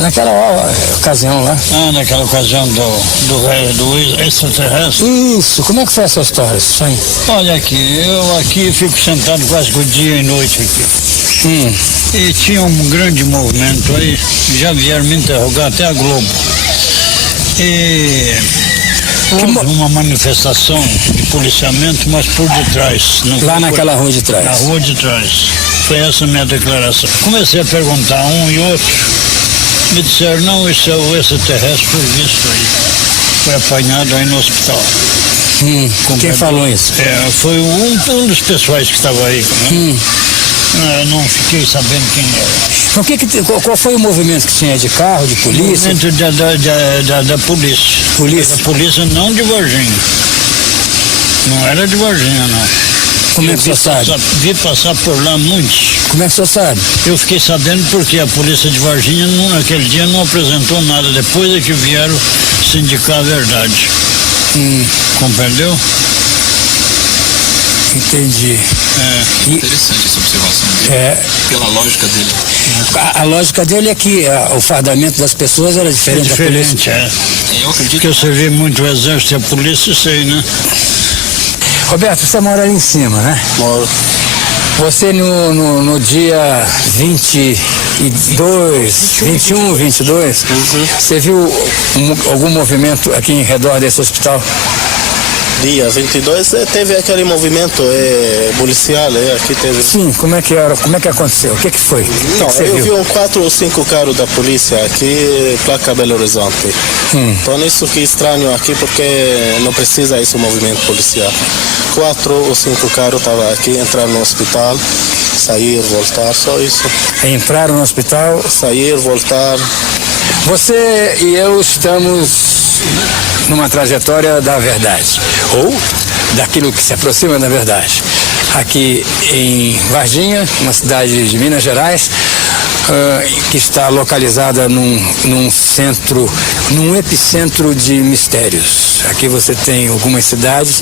Naquela ocasião lá. Naquela ocasião do extraterrestre? Isso, como é que foi essa história, isso aí? Olha aqui, eu aqui fico sentado quase que o dia e noite aqui. E tinha um grande movimento aí, já vieram me interrogar até a Globo. E houve uma manifestação de policiamento, mas por detrás. Lá naquela rua de trás? Na rua de trás. Foi essa a minha declaração. Comecei a perguntar um e outro. Me disseram, não, isso é o extraterrestre por visto aí. Foi apanhado aí no hospital. Quem falou isso? Foi um dos pessoais que estava aí. Né? Eu não fiquei sabendo quem era. Qual foi o movimento que tinha de carro, de polícia? O movimento da polícia. Polícia? Da polícia não de Varginha. Não era de Varginha, não. Como é que você sabe? Vi passar por lá muitos. Como é que você sabe? Eu fiquei sabendo porque a polícia de Varginha naquele dia não apresentou nada. Depois é que vieram sindicar a verdade. Compreendeu? Entendi. Interessante essa observação dele. Pela lógica dele. A lógica dele é que o fardamento das pessoas era diferente da polícia. Eu acredito que eu servi muito o exército e a polícia, sei, né? Roberto, você mora ali em cima, né? Moro. Você no dia 21, 22, você viu algum movimento aqui em redor desse hospital? Dia 22 teve aquele movimento policial, aqui teve. Sim, como é que era? Como é que aconteceu? O que foi? Não, eu vi 4 ou 5 carros da polícia aqui, placa Belo Horizonte. Então isso que é estranho aqui porque não precisa esse movimento policial. 4 ou 5 carros estavam aqui, entraram no hospital, sair, voltar, só isso. Entraram no hospital? Sair, voltar. Você e eu estamos numa trajetória da verdade, ou daquilo que se aproxima da verdade. Aqui em Varginha, uma cidade de Minas Gerais, que está localizada num epicentro de mistérios. Aqui você tem algumas cidades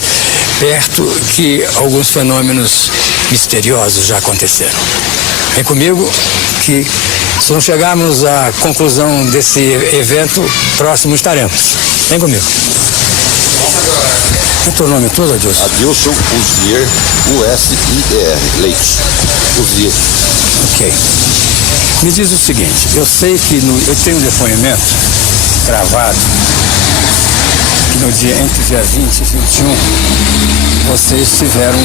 perto que alguns fenômenos misteriosos já aconteceram. Vem comigo que se não chegarmos à conclusão desse evento, próximo estaremos. Vem comigo. Qual é o teu nome todo, Adilson? Adilson Uzier, U-S-I-E-R, Leite. Uzier. Ok. Me diz o seguinte, eu sei que eu tenho um depoimento gravado que entre o dia 20 e 21, vocês tiveram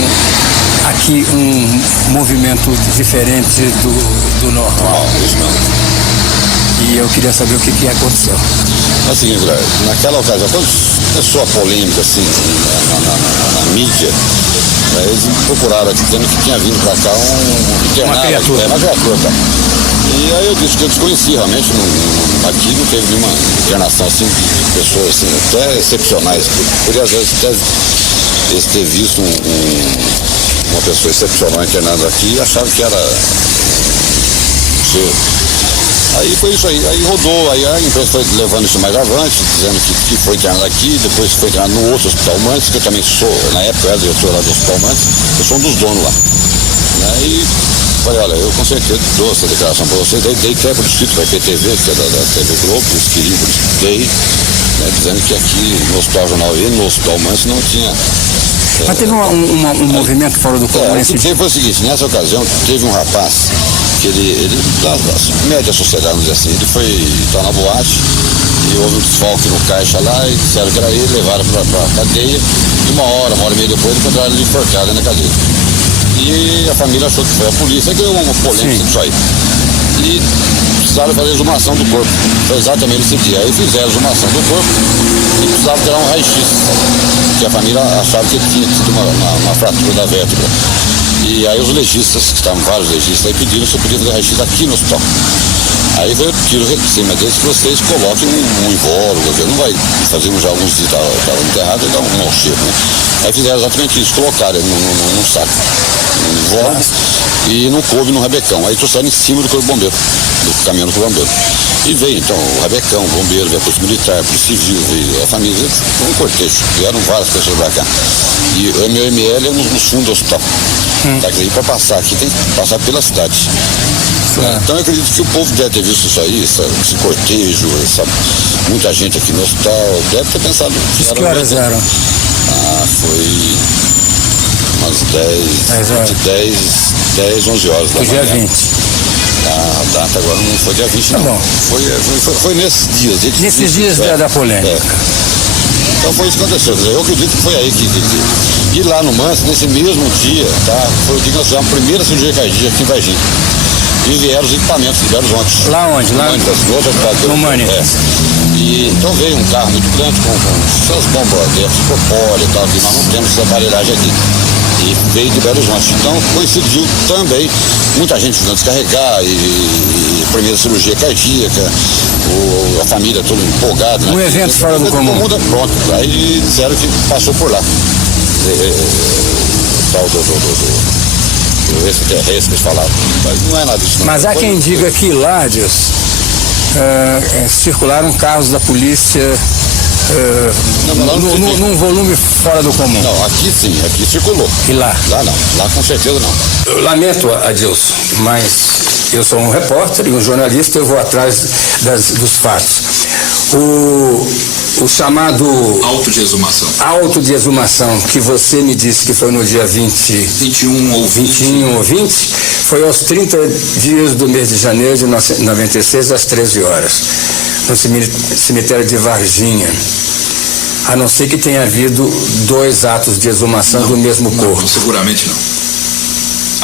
aqui um movimento diferente do normal. Isso mesmo. E eu queria saber o que aconteceu. É o seguinte, naquela ocasião, quando começou a polêmica assim, na mídia, eles procuraram aqui, dizendo que tinha vindo pra cá um internado. Uma criatura. Uma criatura, tá? E aí eu disse que eu desconheci realmente, aqui não teve nenhuma internação assim, de pessoas assim, até excepcionais. Podia às vezes eles ter visto uma pessoa excepcional internada aqui e acharam que era Aí foi isso aí rodou, aí a imprensa foi levando isso mais avante, dizendo que foi internado aqui, depois foi internado no outro hospital Mantes, que eu também sou, na época eu era diretor lá do hospital Mantes, eu sou um dos donos lá. E falei, olha, eu com certeza dou essa declaração para vocês, dei até por escrito para a IPTV, que é da TV Globo, eles queriam, dei, dizendo que aqui no Hospital Jornal e no Hospital Mantes não tinha. Mas teve um movimento fora do comum. O que teve foi o seguinte, nessa ocasião teve um rapaz que ele da média sociedade, vamos dizer assim, ele foi estar na boate e houve um desfalque no caixa lá e disseram que era ele, levaram pra cadeia e uma hora e meia depois encontraram ele enforcado na cadeia. E a família achou que foi a polícia, que deu uma polêmica disso aí. E precisaram fazer a exumação do corpo. Foi exatamente esse dia. Aí fizeram a exumação do corpo e precisavam tirar um raio-x, que a família achava que ele tinha tido uma fratura da vértebra. E aí os legistas, que estavam vários legistas, aí pediram se eu podia fazer raio-x aqui no hospital. Aí veio o tiro em cima deles que vocês coloquem um invólucro, não vai fazer já alguns dias, estava enterrado e dá um mau cheiro, né? Aí fizeram exatamente isso, colocaram num saco, num invólucro, e não coube no rabecão. Aí trouxeram em cima do corpo bombeiro, do caminhão do corpo bombeiro. E veio então o rabecão, o bombeiro, veio a polícia militar, a polícia civil, veio a família, foi um cortejo, vieram várias pessoas pra cá. E o ML é no fundo do hospital. Tá aqui para passar aqui, tem que passar pela cidade. Então eu acredito que o povo deve ter visto isso aí, esse cortejo, muita gente aqui no hospital, deve ter pensado. Que horas eram? Foi umas 10, 11 horas da manhã. Dia 20. A data agora não foi dia 20 não. Bom. Foi nesses dias. Nesses dias da polêmica. Então foi isso que aconteceu. Eu acredito que foi aí que... E lá no Mantes, nesse mesmo dia, tá? Foi o dia que nós fizemos a primeira cirurgia cardíaca aqui em Varginha. E vieram os equipamentos, vieram ontem. Lá onde? Lá no Manitas. No Manitas. E E então veio um carro muito grande com suas bombas de propóleo e tal, que nós não temos essa aparelhagem aqui. E veio de Belo Horizonte. Então coincidiu também muita gente precisando descarregar e primeira cirurgia cardíaca, a família toda empolgada. Um evento fora do comum. Pronto, aí disseram que passou por lá. Tal do extraterrestre que eles falaram. Mas não é nada disso. Mas há quem diga que lá, Deus, circularam carros da polícia num volume fora do comum. Não, aqui sim, aqui circulou. E lá? Lá não, lá com certeza não. Eu lamento, Adilson, mas eu sou um repórter e um jornalista, eu vou atrás dos fatos. O chamado auto de exumação. Auto de exumação, que você me disse que foi no dia 21 ou 20, foi aos 30 dias do mês de janeiro de 96, às 13 horas, no cemitério de Varginha. A não ser que tenha havido 2 atos de exumação do mesmo corpo. Não, seguramente não.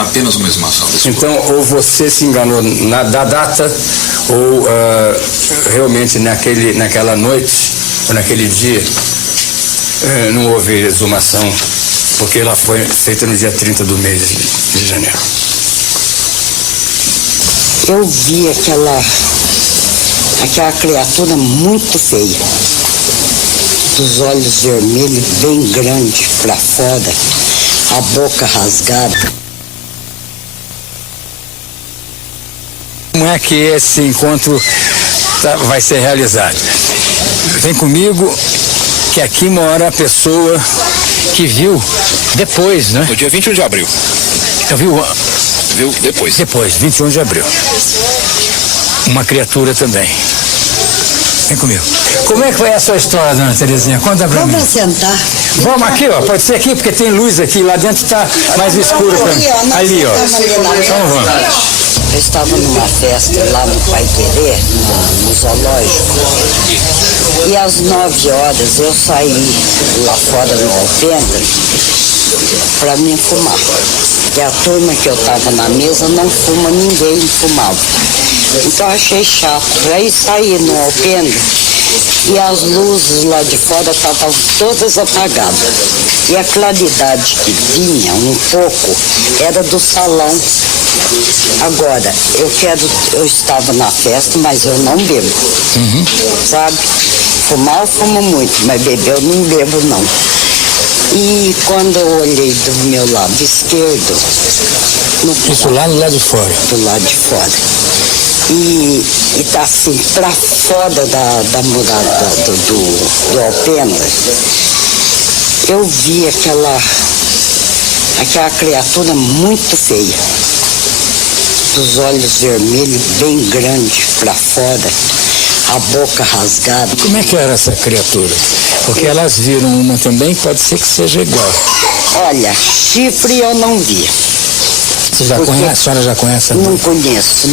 Apenas uma exumação. Então, ou você se enganou da data, ou realmente naquela noite, ou naquele dia, não houve exumação, porque ela foi feita no dia 30 do mês de janeiro. Eu vi aquela criatura muito feia, dos olhos vermelhos bem grandes para fora, a boca rasgada. Como é que esse encontro vai ser realizado? Vem comigo, que aqui mora a pessoa que viu depois, né? No dia 21 de abril. Viu depois. Depois, 21 de abril. Uma criatura também. Vem comigo. Como é que foi a sua história, dona Terezinha? Conta pra mim. Vamos sentar. Vamos aqui, ó. Pode ser aqui, porque tem luz aqui. Lá dentro tá mais escuro pra mim. Ali, ó. Então vamos. Eu estava numa festa lá no Pai Querer, no zoológico, e às 9 horas eu saí lá fora no alpendre para me fumar. E a turma que eu estava na mesa não fuma, ninguém fumava. Então eu achei chato. Aí saí no alpendre e as luzes lá de fora estavam todas apagadas. E a claridade que vinha um pouco era do salão. Agora, eu estava na festa, mas eu não bebo, sabe? Fumar eu fumo muito, mas beber eu não bebo não. E quando eu olhei do meu lado esquerdo... Isso lá do lado de fora? Do lado de fora. E tá assim, pra fora da murada do alpendre, eu vi aquela criatura muito feia, dos olhos vermelhos bem grandes para fora, a boca rasgada. Como é que era essa criatura? Porque elas viram uma também, pode ser que seja igual. Olha, chifre eu não vi. Você já conhece? A senhora já conhece? Não conheço,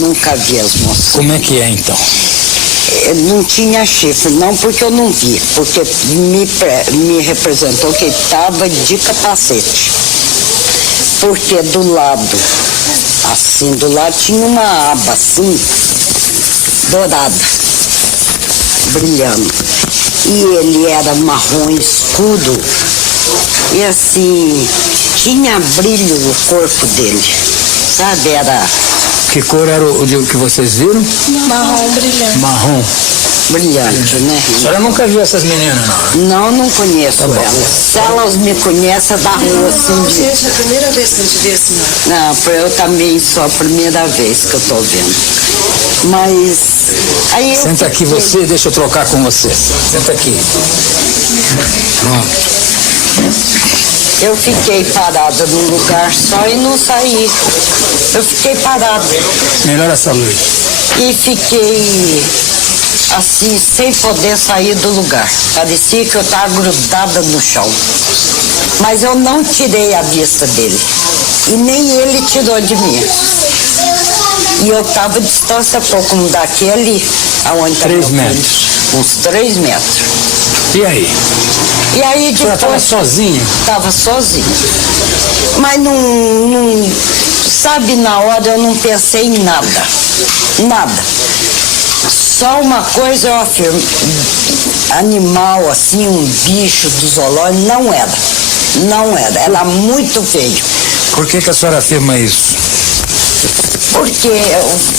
nunca vi as moças. Como é que é então? Não tinha chifre, não, porque eu não vi, porque me representou que estava de capacete. Porque do lado tinha uma aba assim, dourada, brilhando. E ele era marrom escuro e assim, tinha brilho no corpo dele, sabe? Era... Que cor era o que vocês viram? Marrom brilhante. Marrom. Brilhante, né? A senhora nunca viu essas meninas, não? Não conheço elas. Se elas me conhecem, da rua assim. É a primeira vez que a gente vê esse mar. Não, eu também sou a primeira vez que eu tô vendo. Mas. Aí Senta aqui você, deixa eu trocar com você. Senta aqui. Pronto. Eu fiquei parada num lugar só e não saí. Eu fiquei parada. Melhor essa luz. E fiquei assim, sem poder sair do lugar. Parecia que eu estava grudada no chão. Mas eu não tirei a vista dele. E nem ele tirou de mim. E eu estava a distância pouco daquele, aonde 3 metros. Uns 3 metros. E aí? E aí depois... Estava sozinha? Estava sozinha. Mas não... Sabe, na hora eu não pensei em nada. Nada. Só uma coisa eu afirmo, animal assim, um bicho do zoológico, não era. Não era muito feio. Por que a senhora afirma isso? Porque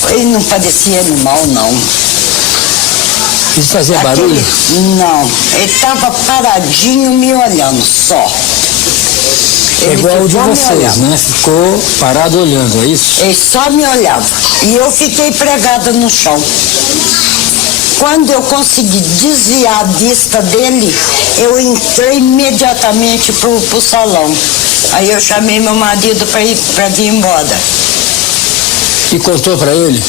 ele não parecia animal, não. Ele fazia barulho? Não, ele estava paradinho me olhando só. É igual o de vocês, né? Ficou parado olhando, é isso? Ele só me olhava. E eu fiquei pregada no chão. Quando eu consegui desviar a vista dele, eu entrei imediatamente pro salão. Aí eu chamei meu marido para vir embora. E contou para ele?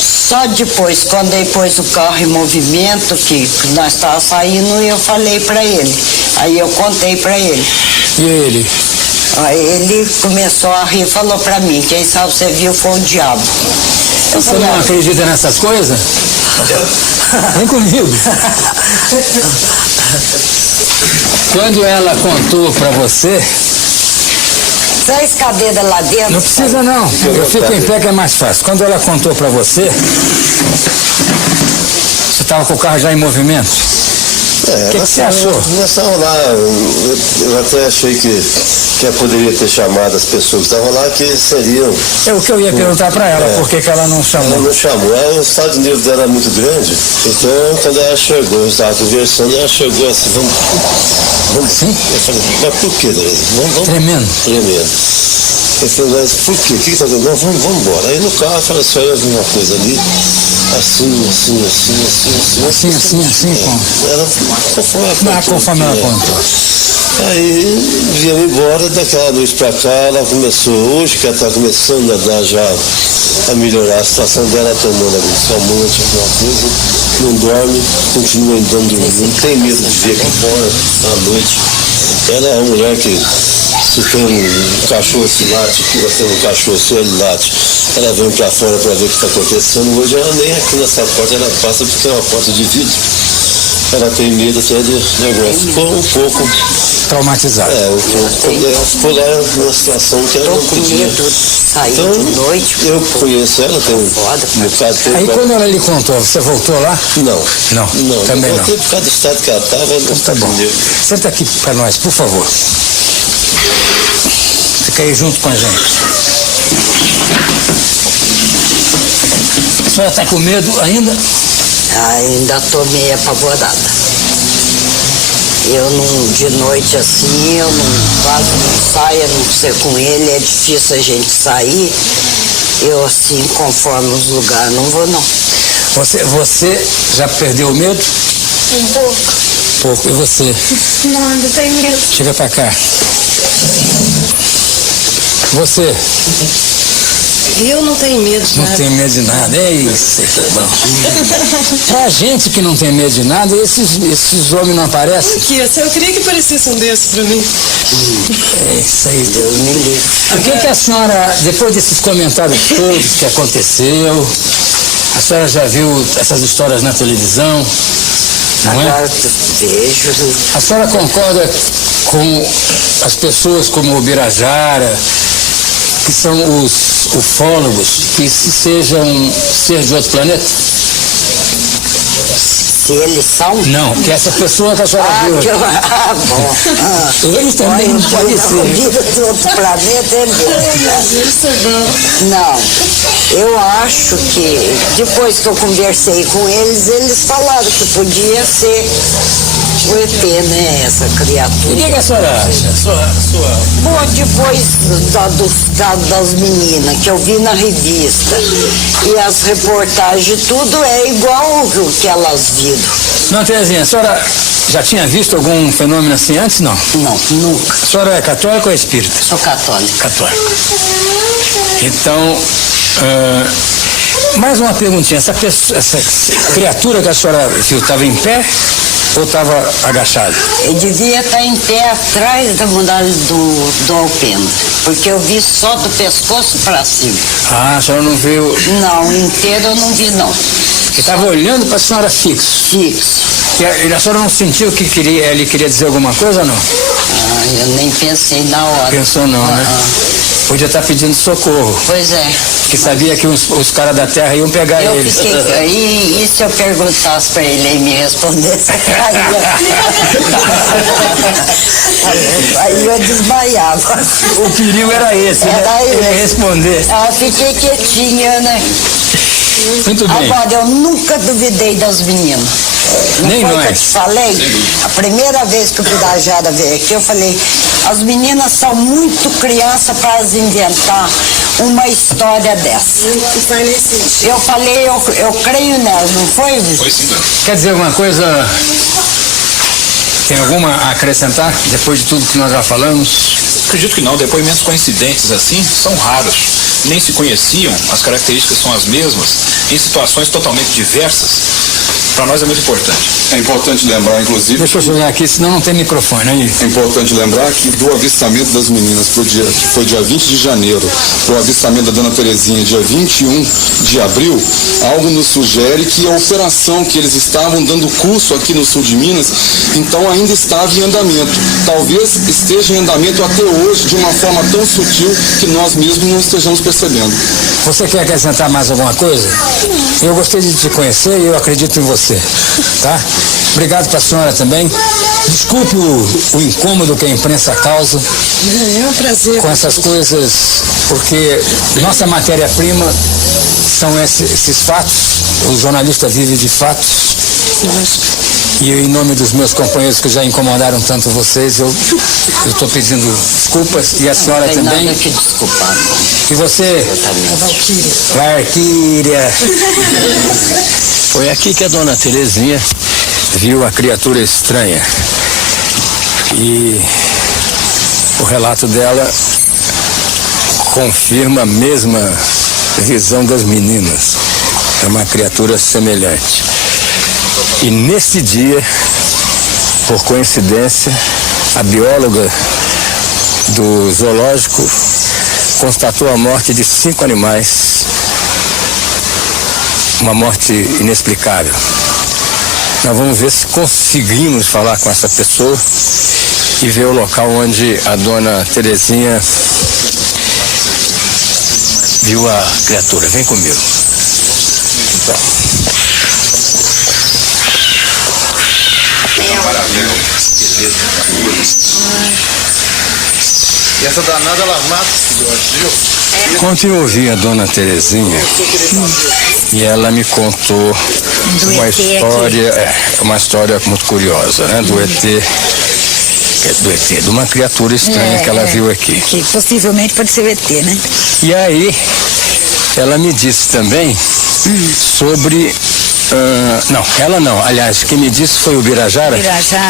Só depois, quando ele pôs o carro em movimento, que nós estávamos saindo, eu falei para ele. Aí eu contei para ele. E ele? Aí ele começou a rir e falou para mim, quem sabe você viu foi o diabo. Você não acredita nessas coisas? Vem comigo. Quando ela contou para você... 6 cadeiras lá dentro. Não precisa não, eu fico em pé que é mais fácil. Quando ela contou para você, você estava com o carro já em movimento? O que você achou? Nós estávamos lá, eu até achei que eu poderia ter chamado as pessoas que estavam lá, que seriam... É o que eu ia perguntar para ela, por que ela não chamou? Ela não chamou, o estado de nível dela era muito grande, então quando ela chegou, eu estava conversando, ela chegou assim, vamos sim? Eu falei, mas por que, Tereza? Vamos. Tremendo. Ele falou, mas por quê? O que está acontecendo? Vamos embora. Aí no carro eu falei, só eu vi uma coisa ali, assim, conforme ela contou. Aí viemos embora, daquela noite pra cá, ela começou, hoje que ela está começando a dar já, a melhorar a situação dela, tomando agulhamento, alguma coisa, não dorme, continua andando, não tem medo de ver aqui fora à noite. Ela é uma mulher que, se tem um cachorro que late, que nós temos um cachorro, se ele late, ela vem pra fora pra ver o que está acontecendo. Hoje ela nem aqui nessa porta, ela passa porque é uma porta de vidro. Ela tem medo até de negócio. Ficou um pouco traumatizada. Ela ficou lá numa situação que ela não podia. Então, de noite. Eu conheço ela, tem um bocado de tempo. Aí quando ela lhe contou, você voltou lá? Não. Também não. Voltei por causa do estado que ela estava. Tá bom. Senta aqui para nós, por favor. Fica aí junto com a gente. A senhora está com medo ainda? Ainda estou meio apavorada. Eu não, de noite assim, eu não, quase não saio, a não ser com ele, é difícil a gente sair. Eu assim, conforme os lugares, não vou não. Você já perdeu o medo? Um pouco. Pouco. E você? Não, ainda tenho medo. Chega pra cá. Você? Eu não tenho medo de nada. Não tem medo de nada, é isso que é bom. Pra gente que não tem medo de nada, esses homens não aparecem? Eu queria que aparecesse um desses pra mim. É isso aí, Deus me livre. O que a senhora, depois desses comentários todos que aconteceu, a senhora já viu essas histórias na televisão? Não é? Agora vejo. A senhora concorda com as pessoas como o Birajara, que são os ufólogos, que se sejam ser de outro planeta? Se eles são? Não, que essa pessoa que a senhora viu. Bom. Eles também não podem ser. Vida de outro planeta é Deus. Não, eu acho que depois que eu conversei com eles falaram que podia ser o ET, né, essa criatura. O que a senhora acha? Bom, depois das meninas que eu vi na revista e as reportagens, tudo é igual o que elas viram. Não, Terezinha, a senhora já tinha visto algum fenômeno assim antes, não? Não, nunca. A senhora é católica ou espírita? Sou católica. Católica. Então, mais uma perguntinha. Essa criatura que a senhora viu estava em pé ou estava agachada? Eu devia estar em pé atrás da muralha do alpendre, porque eu vi só do pescoço para cima. Ah, a senhora não viu? Não, inteiro eu não vi, não. Ele estava olhando para a senhora fixo? Fixo. E a senhora não sentiu que ele queria dizer alguma coisa ou não? Ah, eu nem pensei na hora. Pensou não, né? Podia estar pedindo socorro. Pois é. Porque sabia que os caras da terra iam pegar Eu eles. fiquei. E se eu perguntasse pra ele e me respondesse, aí eu desmaiava. O perigo era esse, né? Ele responder. Eu fiquei quietinha, né? Muito bem. Agora, eu nunca duvidei das meninas. Não Nem foi nós. que eu te falei? A primeira vez que o Pirajara veio aqui, eu falei, as meninas são muito crianças para inventar uma história dessa. Eu falei, eu creio nelas, não foi? Foi sim, dona. Quer dizer alguma coisa? Tem alguma a acrescentar, depois de tudo que nós já falamos? Acredito que não, depoimentos coincidentes assim são raros. Nem se conheciam, as características são as mesmas, em situações totalmente diversas. Para nós é muito importante. É importante lembrar, inclusive... Deixa eu chegar aqui, senão não tem microfone aí. É importante lembrar que do avistamento das meninas, que foi dia 20 de janeiro, para o avistamento da dona Terezinha, dia 21 de abril, algo nos sugere que a operação que eles estavam dando curso aqui no sul de Minas, então ainda estava em andamento. Talvez esteja em andamento até hoje, de uma forma tão sutil que nós mesmos não estejamos percebendo. Você quer acrescentar mais alguma coisa? Eu gostei de te conhecer e eu acredito em você, tá? Obrigado para a senhora também. Desculpe o incômodo que a imprensa causa. É um prazer. Com essas coisas, porque nossa matéria-prima são esses fatos. O jornalista vive de fatos. E em nome dos meus companheiros que já incomodaram tanto vocês, eu estou pedindo desculpas e a senhora não tem também. Nada que desculpar. E você? Valquíria. Foi aqui que a dona Terezinha viu a criatura estranha. E o relato dela confirma a mesma visão das meninas. É uma criatura semelhante. E nesse dia, por coincidência, a bióloga do zoológico constatou a morte de 5 animais. Uma morte inexplicável. Nós vamos ver se conseguimos falar com essa pessoa e ver o local onde a dona Terezinha viu a criatura. Vem comigo. Então. E essa danada ela mata esse filhote, viu? Ontem eu ouvi a dona Terezinha e ela me contou uma história muito curiosa, né? Do ET, de uma criatura estranha que ela viu aqui. Que possivelmente pode ser o ET, né? E aí, ela me disse também sobre... não, ela não. Aliás, quem me disse foi o Birajara,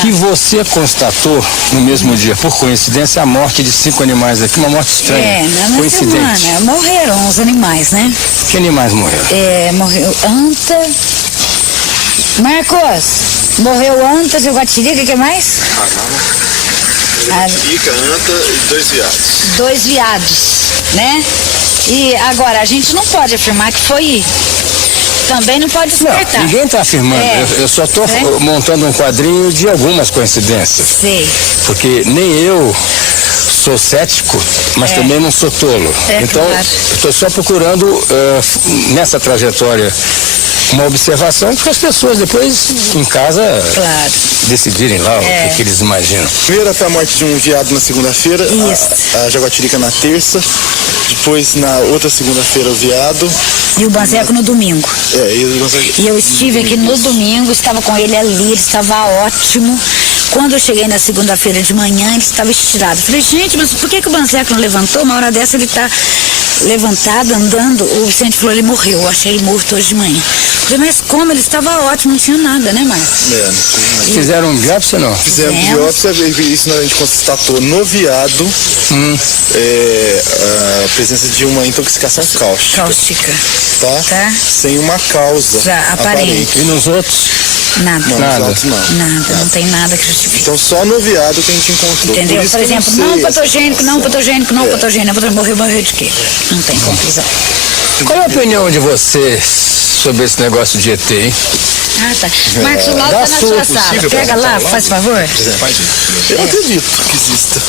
que você constatou no mesmo dia, por coincidência, a morte de 5 animais aqui, uma morte estranha. Na coincidente. semana. Morreram os animais, né? Que animais morreram? Morreu anta. Marcos, morreu anta, jaguatirica, o que mais? Pica, anta e 2 viados. 2 viados, né? E agora, a gente não pode afirmar que foi... Também não pode descartar. Não, ninguém está afirmando. Eu só estou montando um quadrinho de algumas coincidências. Sei. Porque nem eu sou cético, mas também não sou tolo. Então, estou só procurando nessa trajetória uma observação que as pessoas depois em casa decidirem lá o que eles imaginam. Primeiro até a morte de um viado na segunda-feira, a jaguatirica na terça, depois na outra segunda-feira o viado. E o Banzeco no domingo. E eu estive aqui no domingo, estava com ele ali, ele estava ótimo. Quando eu cheguei na segunda-feira de manhã, ele estava estirado. Falei, gente, mas por que o Banzeco não levantou? Uma hora dessa ele está levantado, andando. O Vicente falou, ele morreu. Eu achei ele morto hoje de manhã. Falei, mas como? Ele estava ótimo, não tinha nada, né, Marcos? Não tinha nada. Fizeram biópsia ou não? Fizeram biópsia, isso a gente constatou no viado a presença de uma intoxicação cáustica. Tá? Sem uma causa aparente. E nos outros? Nada. Não, nada. Nos outros não. Não tem nada que justifique. Então só no viado que a gente encontrou. Entendeu? Por exemplo, não patogênico. Morreu de quê? Não tem conclusão. Qual é a opinião de vocês sobre esse negócio de ET, hein? Ah, tá. Marcos, o laudo tá na sua sala. Pega lá, faz favor. Eu acredito que exista.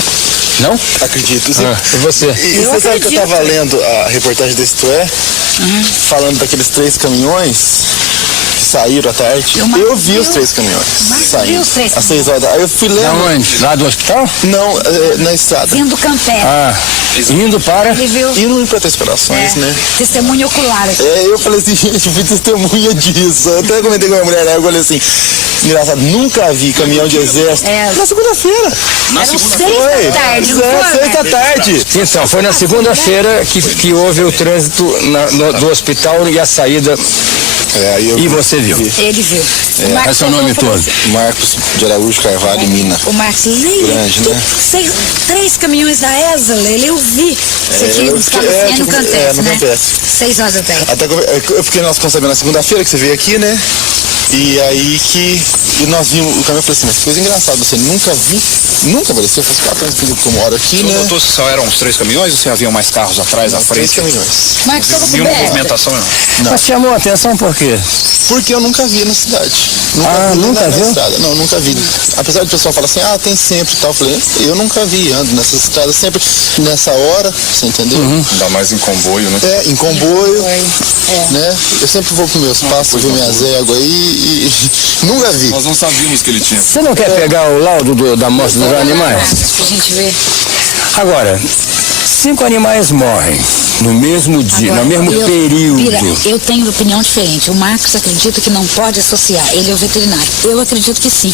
Não? Acredito, sim. E você? E você sabe que eu estava lendo a reportagem desse Tué, falando daqueles 3 caminhões que saíram à tarde. Eu vi os 3 caminhões saindo às 6 horas. Aí eu fui lendo. Da onde? Lá do hospital? Não, na estrada. Vindo do Campé. Indo para? Indo para as operações, né? Testemunho ocular. Eu falei assim, gente, eu fui testemunha disso. Eu até comentei com a minha mulher, eu falei assim, engraçado, nunca vi caminhão de exército. Na segunda-feira. Eram 6 da tarde, não foi? 6 da tarde. Então, foi na segunda-feira que houve o trânsito do hospital e a saída. E você viu? Ele viu. Qual é seu nome todo? Marcos de Araújo Carvalho, Mina. O Marcos, grande, né? 3 caminhões da ESA, eu vi. Você tinha buscado no Cantece, né? 6 horas da tarde. Até porque nós concebemos na segunda-feira que você veio aqui, né? E aí e nós vimos o caminhão, eu falei assim, mas que coisa engraçada, você nunca apareceu, faz 4 anos que eu moro aqui, né? Você notou se só eram os 3 caminhões ou se haviam mais carros atrás, à frente? 3 caminhões. Marcos, estava Nenhuma movimentação, não. Mas chamou a atenção por quê? Porque eu nunca vi na cidade. Nunca viu? Estrada. Não, nunca vi. Apesar do pessoal falar assim, tem sempre e tal, eu falei, eu nunca vi, ando nessa estrada sempre nessa hora, você entendeu? Ainda mais em comboio, né? Em comboio, né? Eu sempre vou para meus passos, ver minhas éguas aí e nunca vi. Nós não sabíamos que ele tinha. Você não quer pegar o laudo da morte dos animais? Pra gente ver. Agora, 5 animais morrem no mesmo dia, no mesmo período. Eu tenho opinião diferente. O Marcos acredita que não pode associar. Ele é o veterinário. Eu acredito que sim.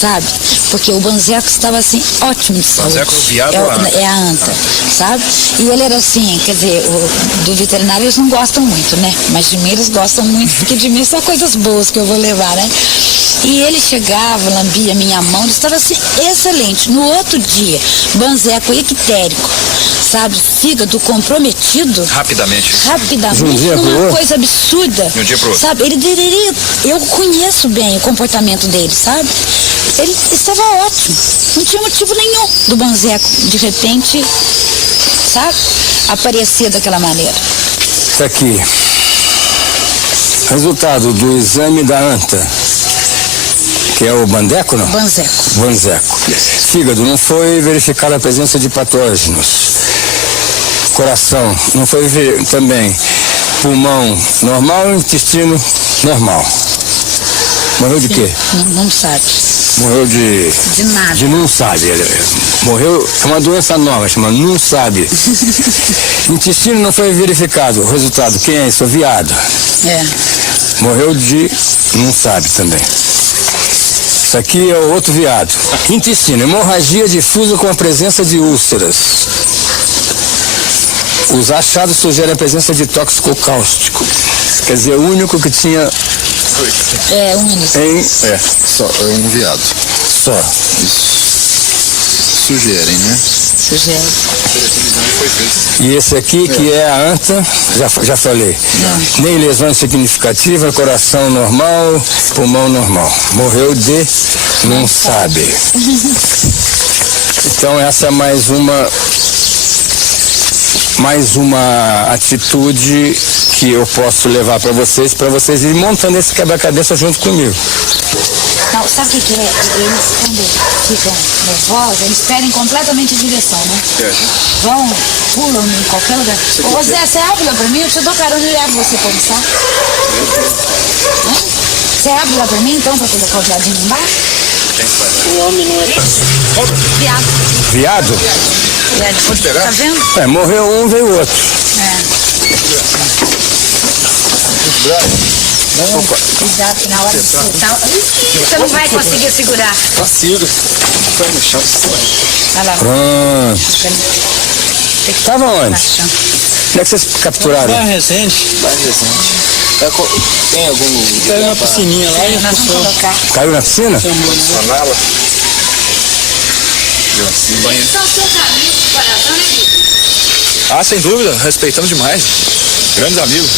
Sabe? Porque o Banzeco estava assim, ótimo de saúde. Banzeco é o viado ou a anta? É a anta, sabe? E ele era assim, quer dizer, do veterinário eles não gostam muito, né? Mas de mim eles gostam muito, porque de mim são coisas boas que eu vou levar, né? E ele chegava, lambia minha mão, ele estava assim, excelente. No outro dia, Banzeco ictérico, sabe? Fígado comprometido. Rapidamente. Numa coisa absurda. De um dia pro outro. Sabe? Eu conheço bem o comportamento dele, sabe? Ele estava ótimo. Não tinha motivo nenhum do Banzeco, de repente, sabe? Aparecer daquela maneira. Isso aqui. Resultado do exame da anta. Que é o Bandeco, não? Banzeco. Fígado, não foi verificada a presença de patógenos. Coração, não foi também. Pulmão normal, intestino normal. Morreu de quê? Não sabe. Morreu de nada. De não sabe. Morreu, é uma doença nova, chama não sabe. Intestino não foi verificado. O resultado, quem é isso? O viado. Morreu de não sabe também. Isso aqui é o outro viado. Intestino, hemorragia difusa com a presença de úlceras. Os achados sugerem a presença de tóxico cáustico. Quer dizer, o único que tinha... único. Só, é um viado. Só. Isso. Sugerem, né? Sugerem. E esse aqui, que é a anta, já falei. Nem lesões significativas, coração normal, pulmão normal. Morreu de não sabe. Então essa é mais uma atitude que eu posso levar para vocês irem montando esse quebra-cabeça junto comigo. Não, sabe o que é? Eles, quando ficam nervosos, eles perdem completamente a direção, né? Pulam em qualquer lugar. Ô Zé, você abre lá pra mim? Eu te dou carona e levo você pra almoçar. Você abre lá pra mim, então, pra colocar o viadinho embaixo? O homem não é... Viado. Viado? Pode pegar? Tá vendo? Morreu um, veio o outro. Cuidado que na hora de soltar. Você não vai conseguir segurar. Consigo. Foi no chão. Vai lá. Pronto. Tava onde? Onde é que vocês capturaram? Bairro Resende. Tem algum... Caiu na piscininha lá e nós vamos colocar. Caiu na piscina? Sanala. São seus amigos de coração, né, Vitor? Sem dúvida, respeitamos demais. Grandes amigos.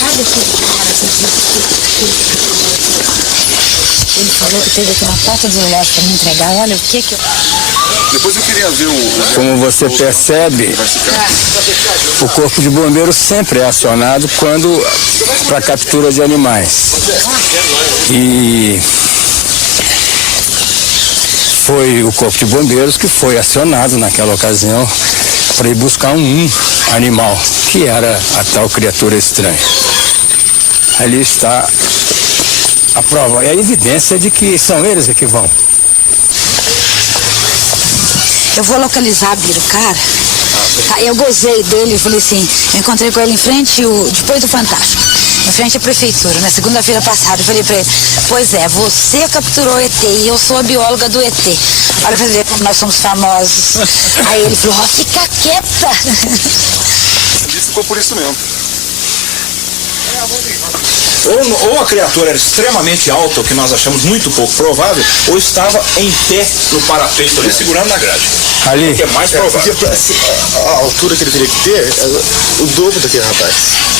Sabe o que ele falou que teve aqui na porta do relógio para me entregar? Olha o que eu... Depois eu queria ver Como você percebe, o Corpo de Bombeiros sempre é acionado para captura de animais. E foi o Corpo de Bombeiros que foi acionado naquela ocasião para ir buscar um animal, que era a tal criatura estranha. Ali está a prova, é a evidência de que são eles que vão. Eu vou localizar, Biro, cara. Eu gozei dele, falei assim, eu encontrei com ele em frente, depois do Fantástico, em frente à prefeitura, na segunda-feira passada. Eu falei pra ele, pois é, você capturou o ET e eu sou a bióloga do ET. Olha pra ver como nós somos famosos. Aí ele falou, ó, fica quieta. E ficou por isso mesmo. Ou a criatura era extremamente alta, o que nós achamos muito pouco provável, ou estava em pé no parapeito ali, segurando na grade. Ali. O que é mais provável. Porque a altura que ele teria que ter é o dobro daquele rapaz.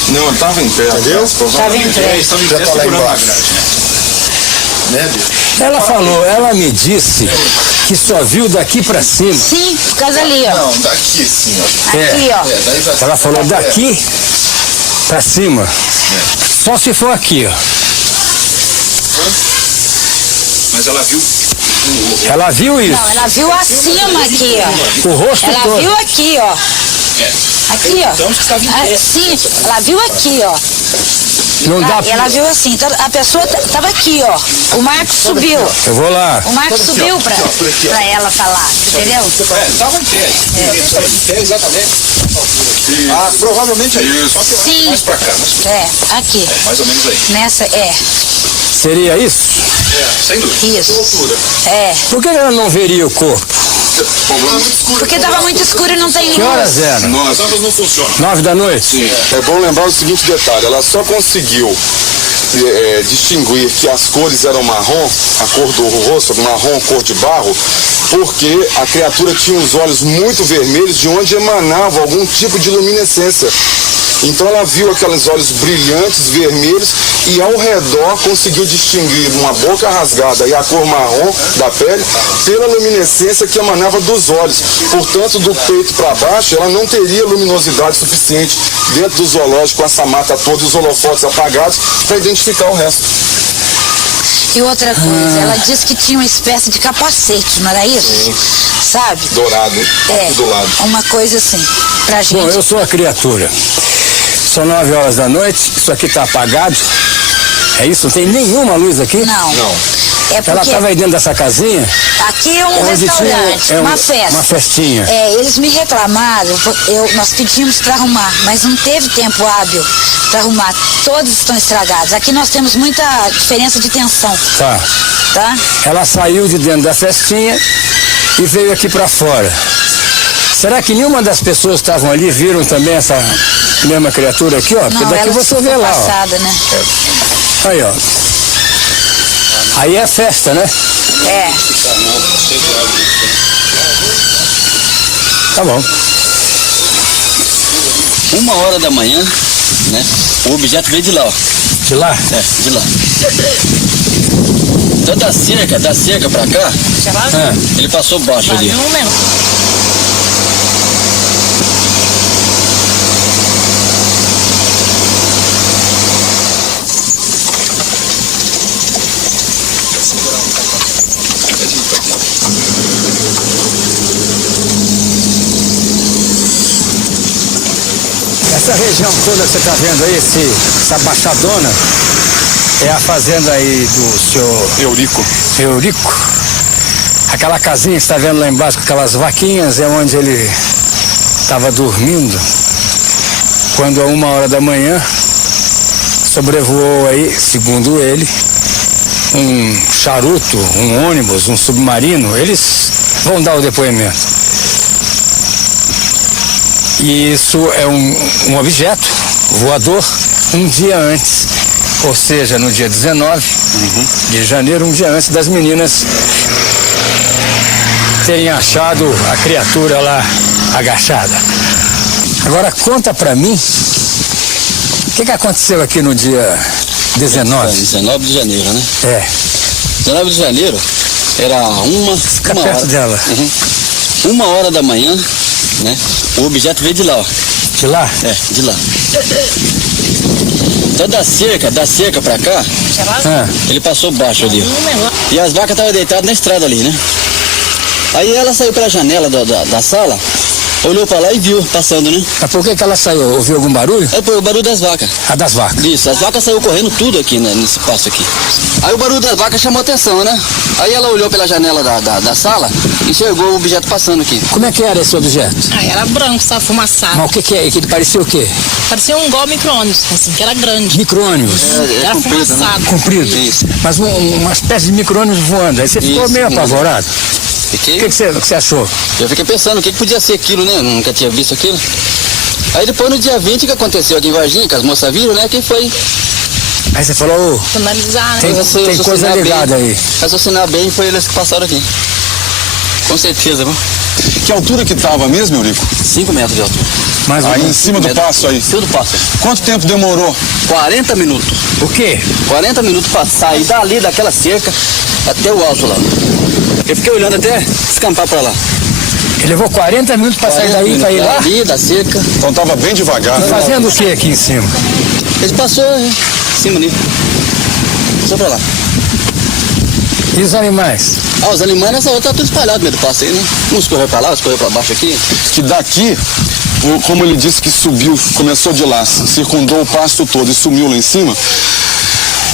Não, ele estava em pé. Entendeu? Estava em pé segurando na grade. Né, Biro? Ela me disse que só viu daqui pra cima. Sim, por causa ali, ó. Não, daqui assim, ó. Aqui, ó. Daí pra Ela falou daqui pra cima. Só se for aqui, ó. Mas ela viu. Ela viu isso. Não, ela viu acima aqui, ó. O rosto ela todo. viu aqui, ó. Aqui, ó. Então, estava em pé. Assim, ela viu aqui, ó. Não dá Ela viu assim, então a pessoa tava aqui, ó. O Marcos subiu. Eu vou lá. O Marcos subiu pra ela falar, entendeu? Estava em pé. Estava em pé, exatamente. Provavelmente aí. Só que Sim. mais pra cá. Aqui. Mais ou menos aí. Nessa, Seria isso? Sem dúvida. Isso. Por que ela não veria o corpo? Porque tava muito escuro e não tem luz. Que horas eram? As lâmpadas não funcionam. 9 da noite? Sim. É bom lembrar o seguinte detalhe, ela só conseguiu distinguir que as cores eram marrom, a cor do rosto, marrom, cor de barro, porque a criatura tinha os olhos muito vermelhos, de onde emanava algum tipo de luminescência. Então ela viu aqueles olhos brilhantes, vermelhos, e ao redor conseguiu distinguir uma boca rasgada e a cor marrom da pele pela luminescência que emanava dos olhos. Portanto, do peito para baixo, ela não teria luminosidade suficiente dentro do zoológico, com essa mata toda e os holofotes apagados, para identificar o resto. E outra coisa, ela disse que tinha uma espécie de capacete, não era isso? Sim. Sabe? Dourado, aqui do lado. Uma coisa assim, pra gente. Bom, eu sou a criatura. São 9 horas da noite, isso aqui tá apagado. É isso? Não tem nenhuma luz aqui? Não. É porque ela estava aí dentro dessa casinha? Aqui é um onde restaurante, tinha, uma festa. Uma festinha. Eles me reclamaram, nós pedimos para arrumar, mas não teve tempo hábil para arrumar. Todos estão estragados. Aqui nós temos muita diferença de tensão. Tá? Ela saiu de dentro da festinha e veio aqui para fora. Será que nenhuma das pessoas que estavam ali viram também essa mesma criatura aqui, ó? Porque não, daqui você vê lá, passada, né? Aí, ó. Aí é festa, né? Tá bom. 1h da manhã, né? O objeto veio de lá, ó. De lá? De lá. Então da cerca pra cá, ele passou baixo ali. Essa região toda que você está vendo aí, essa baixadona, é a fazenda aí do senhor Eurico. Aquela casinha que você está vendo lá embaixo com aquelas vaquinhas é onde ele estava dormindo. Quando a 1h da manhã sobrevoou aí, segundo ele, um charuto, um ônibus, um submarino. Eles vão dar o depoimento. E isso é um objeto voador um dia antes, ou seja, no dia 19 de janeiro, um dia antes das meninas terem achado a criatura lá agachada. Agora conta pra mim, o que aconteceu aqui no dia 19? 19 de janeiro, né? 19 de janeiro era uma perto hora. dela. 1h da manhã, né? O objeto veio de lá, ó. De lá? É, de lá. Então da cerca pra cá, ele passou baixo ali, ó. E as vacas estavam deitadas na estrada ali, né? Aí ela saiu pela janela da sala, olhou pra lá e viu passando, né? Mas por que ela saiu? Ouviu algum barulho? É o barulho das vacas. Ah, das vacas? Isso, as vacas saíram correndo tudo aqui, né, nesse passo aqui. Aí o barulho das vacas chamou atenção, né? Aí ela olhou pela janela da sala e enxergou o objeto passando aqui. Como é que era esse objeto? Ah, era branco, sabe, fumaçado. Mas o que é? Que ele parecia o quê? Parecia um igual micro-ônibus, assim, que era grande. Micro-ônibus? Era comprido, fumaçado. né? Comprido? Isso. Mas uma espécie de micro-ônibus voando. Aí você ficou meio apavorado. Fiquei. O que você achou? Eu fiquei pensando o que podia ser aquilo, né? Eu nunca tinha visto aquilo. Aí depois no dia 20 que aconteceu aqui em Varginha, que as moças viram, né? Quem foi? Aí você falou, Analisar, né? tem coisa ligada aí. Raciocinar bem, foi eles que passaram aqui. Com certeza, viu? Que altura que tava mesmo, Eurico? 5 metros de altura. Mas aí em cima do passo aí? Em cima do passo. Quanto tempo demorou? 40 minutos. O quê? 40 minutos pra sair dali, daquela cerca, até o alto lá. Eu fiquei olhando até descampar pra lá. Ele levou 40 minutos pra sair daí pra ir lá? Dali, da cerca. Então tava bem devagar. E fazendo o que aqui em cima? Ele passou em cima ali. Passou pra lá. E os animais? Ah, os animais nessa outra tá tudo espalhado no meio do passo aí, né? Uns correu pra lá, outros correu pra baixo aqui. Que daqui, como ele disse que subiu, começou de lá, circundou o pasto todo e sumiu lá em cima,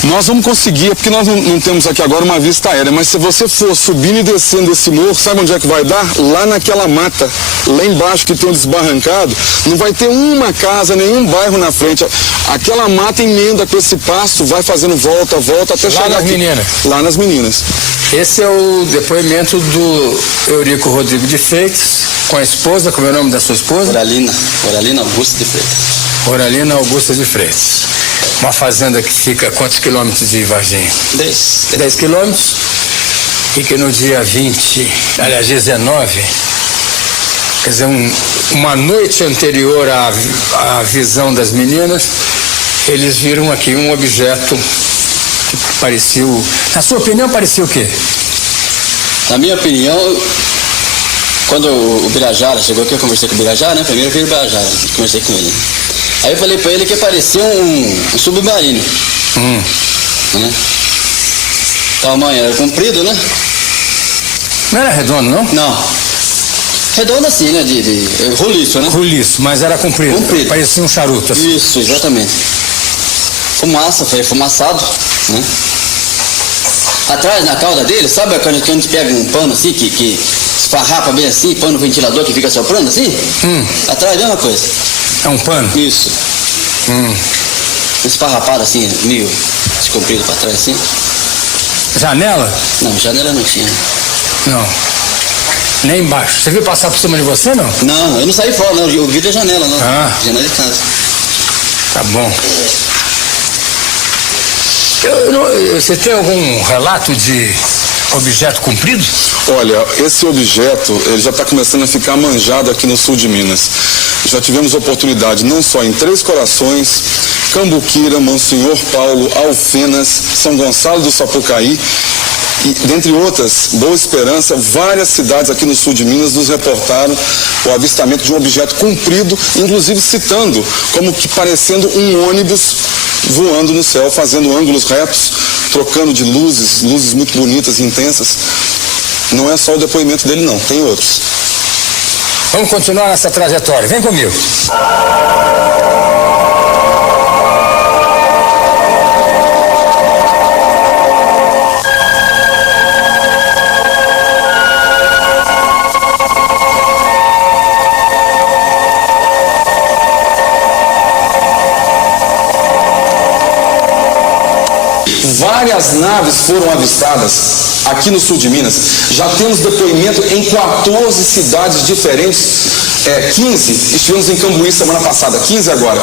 nós vamos conseguir, porque nós não temos aqui agora uma vista aérea, mas se você for subindo e descendo esse morro, sabe onde é que vai dar? Lá naquela mata, lá embaixo que tem um desbarrancado, não vai ter uma casa, nenhum bairro na frente. Aquela mata emenda com esse pasto, vai fazendo volta até chegar lá nas aqui. meninas. Lá nas meninas. Esse é o depoimento do Eurico Rodrigo de Freitas, com a esposa, como é o nome da sua esposa? Oralina Augusta de Freitas. Oralina Augusta de Freitas. Uma fazenda que fica a quantos quilômetros de Varginha? 10 quilômetros. E que no dia 20, aliás, 19, quer dizer, uma noite anterior à visão das meninas, eles viram aqui um objeto que parecia, na sua opinião, parecia o quê? Na minha opinião, quando o Birajara chegou aqui, eu conversei com o Birajara, né? Primeiro eu vi o Birajara, conversei com ele. Aí eu falei pra ele que parecia um submarino. Né? Tamanho era comprido, né? Não era redondo, não? Não. Redondo assim, né? De roliço, né? Roliço, mas era comprido. Comprido. Parecia um charuto assim. Isso, exatamente. Fumaça, foi fumaçado, né? Atrás, na cauda dele, sabe quando a gente pega um pano assim, que esfarrapa bem assim, pano ventilador que fica soprando assim? Atrás, mesma coisa. É um pano? Isso. Esfarrapado assim, meio descomprido pra trás assim. Janela? Não, janela não tinha. Não. Nem embaixo. Você viu passar por cima de você, não? Não, eu não saí fora, não. Eu vi da janela, não. Janela de casa. Tá bom. Você tem algum relato de objeto comprido? Olha, esse objeto, ele já está começando a ficar manjado aqui no sul de Minas. Já tivemos oportunidade não só em Três Corações, Cambuquira, Monsenhor Paulo, Alfenas, São Gonçalo do Sapucaí, e, dentre outras, Boa Esperança, várias cidades aqui no sul de Minas nos reportaram o avistamento de um objeto comprido, inclusive citando como que parecendo um ônibus voando no céu, fazendo ângulos retos, trocando de luzes muito bonitas e intensas. Não é só o depoimento dele, não, tem outros. Vamos continuar nessa trajetória, vem comigo. Várias naves foram avistadas aqui no sul de Minas. Já temos depoimento em 14 cidades diferentes. 15, estivemos em Cambuí semana passada, 15 agora.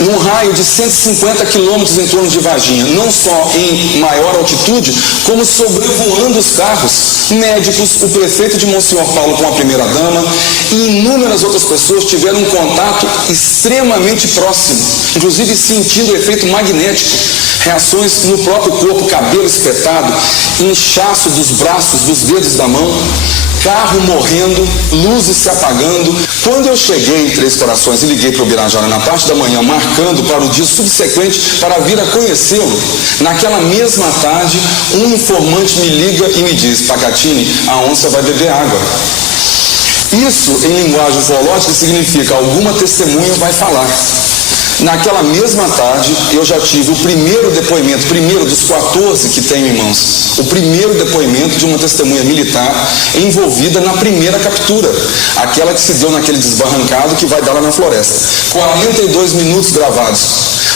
Num raio de 150 quilômetros em torno de Varginha, não só em maior altitude, como sobrevoando os carros, médicos, o prefeito de Monsenhor Paulo com a primeira-dama e inúmeras outras pessoas tiveram um contato extremamente próximo, inclusive sentindo o efeito magnético, reações no próprio corpo, cabelo espetado, inchaço dos braços, dos dedos da mão. carro morrendo, luzes se apagando. Quando eu cheguei em Três Corações e liguei para o Birajara na parte da manhã, marcando para o dia subsequente para vir a conhecê-lo, naquela mesma tarde, um informante me liga e me diz: Pacatini, a onça vai beber água. Isso, em linguagem ufológica, significa alguma testemunha vai falar. Naquela mesma tarde, eu já tive o primeiro depoimento, primeiro dos 14 que tenho em mãos, o primeiro depoimento de uma testemunha militar envolvida na primeira captura, aquela que se deu naquele desbarrancado que vai dar lá na floresta. 42 minutos gravados,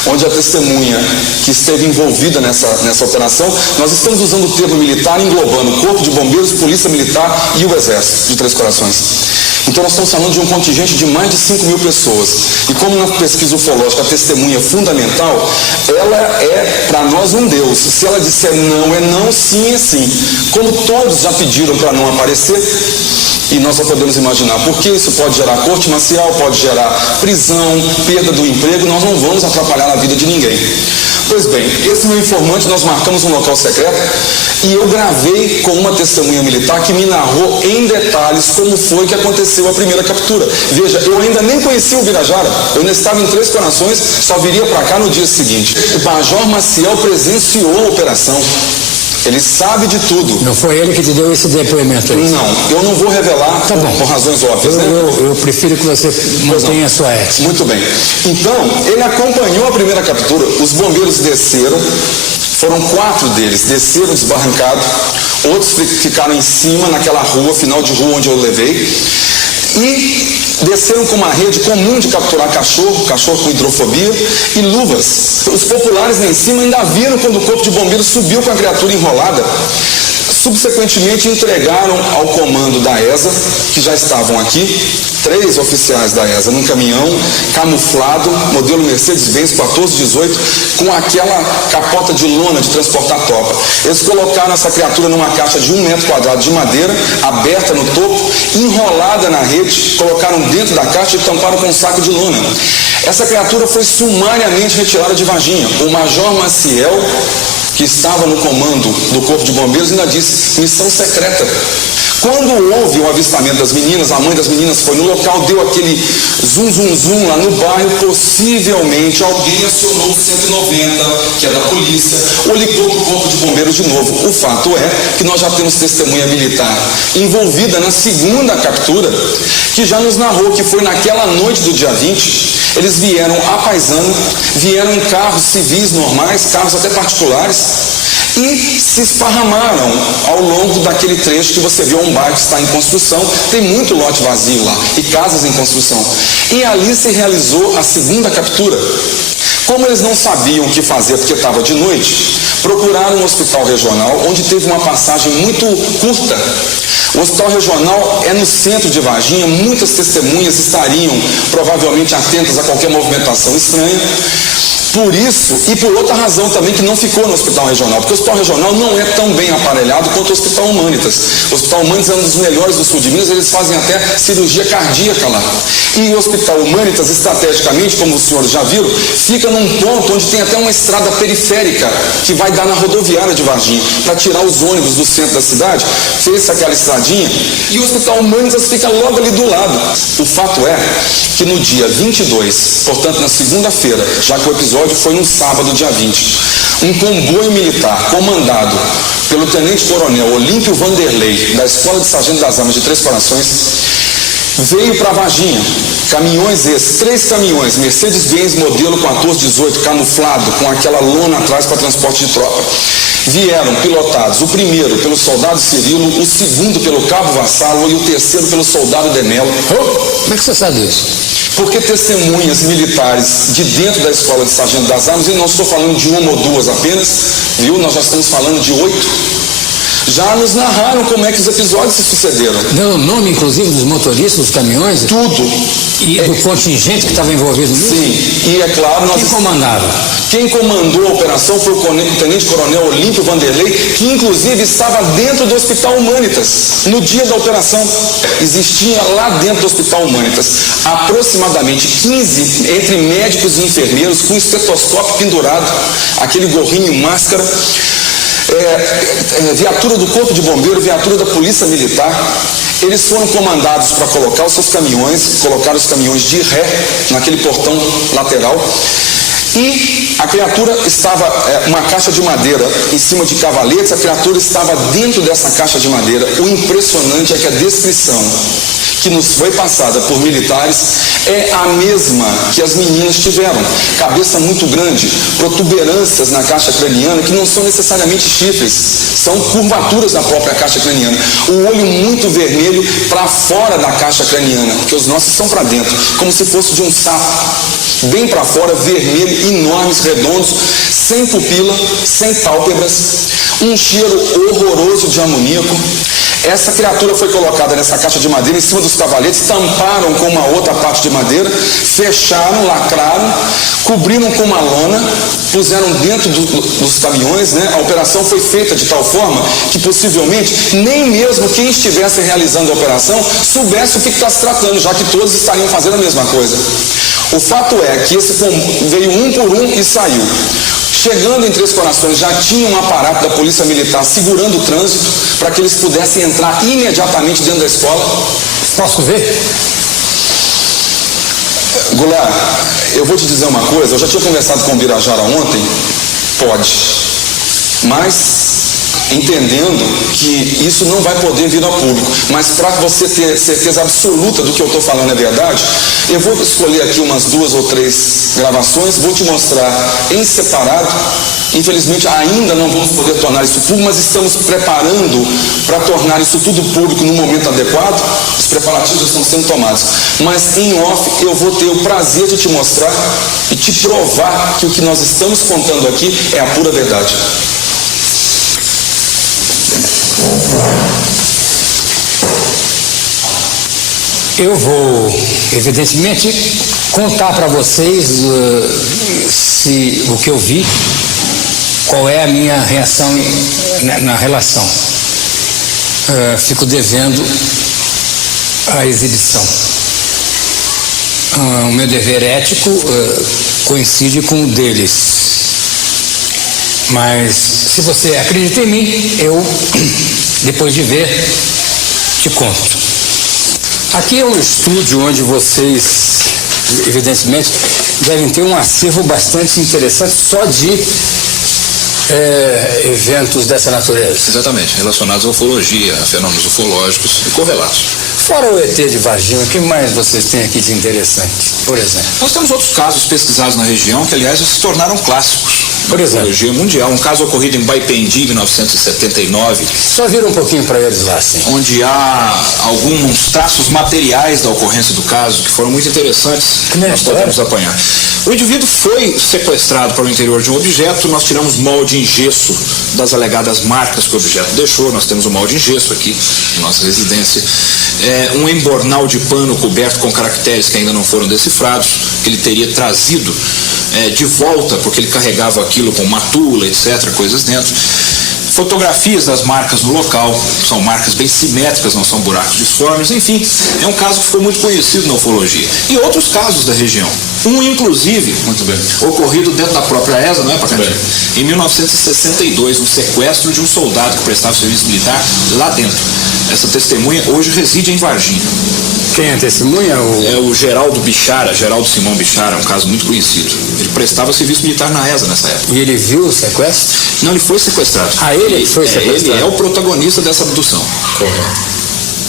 onde a testemunha que esteve envolvida nessa operação, nós estamos usando o termo militar englobando o Corpo de Bombeiros, Polícia Militar e o Exército de Três Corações. Então nós estamos falando de um contingente de mais de 5 mil pessoas. E como na pesquisa ufológica a testemunha é fundamental, ela é para nós um Deus. Se ela disser não, é não, sim, é sim. Como todos já pediram para não aparecer, e nós só podemos imaginar, porque isso pode gerar corte marcial, pode gerar prisão, perda do emprego, nós não vamos atrapalhar a vida de ninguém. Pois bem, esse meu informante, nós marcamos um local secreto e eu gravei com uma testemunha militar que me narrou em detalhes como foi que aconteceu a primeira captura. Veja, eu ainda nem conhecia o Birajara, eu ainda estava em Três Corações, só viria para cá no dia seguinte. O Major Maciel presenciou a operação. Ele sabe de tudo. Não foi ele que te deu esse depoimento aí? Não, eu não vou revelar por razões óbvias. Eu prefiro que você mantenha a sua ética. Muito bem. Então, ele acompanhou a primeira captura, os bombeiros desceram, foram 4 deles, desceram desbarrancado, outros ficaram em cima, naquela rua, final de rua onde eu levei, e desceram com uma rede comum de capturar cachorro com hidrofobia e luvas. Os populares lá em cima ainda viram quando o corpo de bombeiros subiu com a criatura enrolada. Subsequentemente entregaram ao comando da ESA, que já estavam aqui, 3 oficiais da ESA num caminhão camuflado, modelo Mercedes-Benz 1418, com aquela capota de lona de transportar tropa. Eles colocaram essa criatura numa caixa de 1 metro quadrado de madeira, aberta no topo, enrolada na rede, colocaram dentro da caixa e tamparam com um saco de lona. Essa criatura foi sumariamente retirada de Varginha. O Major Maciel, que estava no comando do Corpo de Bombeiros, ainda disse: missão secreta. Quando houve o avistamento das meninas, a mãe das meninas foi no local, deu aquele zum lá no bairro, possivelmente alguém acionou o 190, que é da polícia, ou ligou para o Corpo de Bombeiros de novo. O fato é que nós já temos testemunha militar envolvida na segunda captura, que já nos narrou que foi naquela noite do dia 20, eles vieram a paisano, vieram em carros civis normais, carros até particulares, e se esparramaram ao longo daquele trecho que você viu, um bairro que está em construção, tem muito lote vazio lá, e casas em construção. E ali se realizou a segunda captura. Como eles não sabiam o que fazer porque estava de noite, procuraram um hospital regional, onde teve uma passagem muito curta. O hospital regional é no centro de Varginha, muitas testemunhas estariam provavelmente atentas a qualquer movimentação estranha. Por isso, e por outra razão também, que não ficou no hospital regional, porque o hospital regional não é tão bem aparelhado quanto o hospital Humanitas. O hospital Humanitas é um dos melhores do sul de Minas, eles fazem até cirurgia cardíaca lá. E o hospital Humanitas, estrategicamente, como os senhores já viram, fica num ponto onde tem até uma estrada periférica que vai dar na rodoviária de Varginha, para tirar os ônibus do centro da cidade, fez aquela estradinha, e o hospital Humanitas fica logo ali do lado. O fato é que no dia 22, portanto na segunda-feira, já que o episódio foi no sábado, dia 20, um comboio militar comandado pelo tenente-coronel Olímpio Vanderlei, da Escola de Sargento das Armas de Três Corações, veio para Varginha. Caminhões esses, 3 caminhões, Mercedes-Benz modelo 1418, camuflado, com aquela lona atrás para transporte de tropa. Vieram pilotados, o primeiro pelo soldado Cirilo, o segundo pelo cabo Vassalo e o terceiro pelo soldado Demelo. Como é que você sabe isso? Porque testemunhas militares de dentro da Escola de Sargento das Armas, e não estou falando de 1 ou 2 apenas, viu? Nós já estamos falando de 8, já nos narraram como é que os episódios se sucederam. Deu o nome, inclusive, dos motoristas, dos caminhões? Tudo. E do contingente que estava envolvido nisso? Sim, e é claro... Quem comandava? Quem comandou a operação foi o tenente-coronel Olímpio Vanderlei, que inclusive estava dentro do Hospital Humanitas, no dia da operação. Existia lá dentro do Hospital Humanitas aproximadamente 15, entre médicos e enfermeiros, com estetoscópio pendurado, aquele gorrinho, máscara, viatura do Corpo de Bombeiro, viatura da Polícia Militar. Eles foram comandados para colocar os seus caminhões, colocar os caminhões de ré naquele portão lateral. E a criatura estava, uma caixa de madeira em cima de cavaletes, a criatura estava dentro dessa caixa de madeira. O impressionante é que a descrição que nos foi passada por militares é a mesma que as meninas tiveram. Cabeça muito grande, protuberâncias na caixa craniana, que não são necessariamente chifres, são curvaturas na própria caixa craniana. O olho muito vermelho para fora da caixa craniana, porque os nossos são para dentro, como se fosse de um sapo. Bem para fora, vermelho, enormes, redondos, sem pupila, sem pálpebras, um cheiro horroroso de amoníaco. Essa criatura foi colocada nessa caixa de madeira em cima dos cavaletes, tamparam com uma outra parte de madeira, fecharam, lacraram, cobriram com uma lona, puseram dentro dos caminhões, né? A operação foi feita de tal forma que possivelmente nem mesmo quem estivesse realizando a operação soubesse o que está se tratando, já que todos estariam fazendo a mesma coisa. O fato é que esse veio um por um e saiu. Chegando em Três Corações, já tinha um aparato da Polícia Militar segurando o trânsito para que eles pudessem entrar imediatamente dentro da escola. Posso ver? Goulart, eu vou te dizer uma coisa, eu já tinha conversado com o Birajara ontem, pode, mas entendendo que isso não vai poder vir ao público, mas para você ter certeza absoluta do que eu estou falando é verdade, eu vou escolher aqui umas 2 ou 3 gravações, vou te mostrar em separado. Infelizmente ainda não vamos poder tornar isso público, mas estamos preparando para tornar isso tudo público no momento adequado. Os preparativos estão sendo tomados, mas em off eu vou ter o prazer de te mostrar e te provar que o que nós estamos contando aqui é a pura verdade. Eu vou, evidentemente, contar para vocês o que eu vi, qual é a minha reação na relação. Fico devendo a exibição. O meu dever ético coincide com o deles. Mas se você acredita em mim, eu, depois de ver, te conto. Aqui é um estúdio onde vocês, evidentemente, devem ter um acervo bastante interessante só de eventos dessa natureza. Exatamente, relacionados à ufologia, a fenômenos ufológicos e correlatos. Fora o ET de Varginha, o que mais vocês têm aqui de interessante, por exemplo? Nós temos outros casos pesquisados na região que, aliás, já se tornaram clássicos. Por exemplo? Ufologia mundial. Um caso ocorrido em Baipendi, em 1979. Só vira um pouquinho para eles lá, sim. Onde há alguns traços materiais da ocorrência do caso que foram muito interessantes. Que nós podemos apanhar. O indivíduo foi sequestrado para o interior de um objeto, nós tiramos molde em gesso das alegadas marcas que o objeto deixou, nós temos um molde em gesso aqui na nossa residência. Um embornal de pano coberto com caracteres que ainda não foram decifrados, que ele teria trazido de volta, porque ele carregava aquilo com matula, etc., coisas dentro. Fotografias das marcas no local, são marcas bem simétricas, não são buracos disformes, enfim, é um caso que ficou muito conhecido na ufologia. E outros casos da região. Um, inclusive, muito bem, ocorrido dentro da própria ESA, não é, Pacatini? Em 1962, um sequestro de um soldado que prestava serviço militar lá dentro. Essa testemunha hoje reside em Varginha. Quem é a testemunha? É o Geraldo Bichara, Geraldo Simão Bichara, um caso muito conhecido. Ele prestava serviço militar na ESA nessa época. E ele viu o sequestro? Não, ele foi sequestrado. Ah, ele foi sequestrado? Ele é o protagonista dessa abdução. Correto.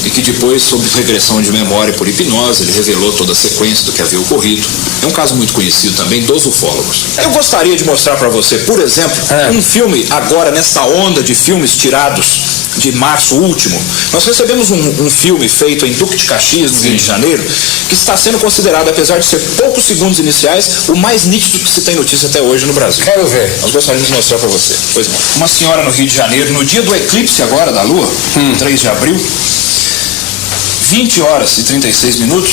E que depois, sob regressão de memória por hipnose, ele revelou toda a sequência do que havia ocorrido. É um caso muito conhecido também dos ufólogos. Eu gostaria de mostrar para você, por exemplo, um filme agora, nesta onda de filmes tirados de março último. Nós recebemos um filme feito em Duque de Caxias, no Rio de Janeiro, que está sendo considerado, apesar de ser poucos segundos iniciais, o mais nítido que se tem notícia até hoje no Brasil. Quero ver. Nós gostaríamos de mostrar para você. Pois não. Uma senhora no Rio de Janeiro, no dia do eclipse agora da Lua, 3 de abril, 20 horas e 36 minutos,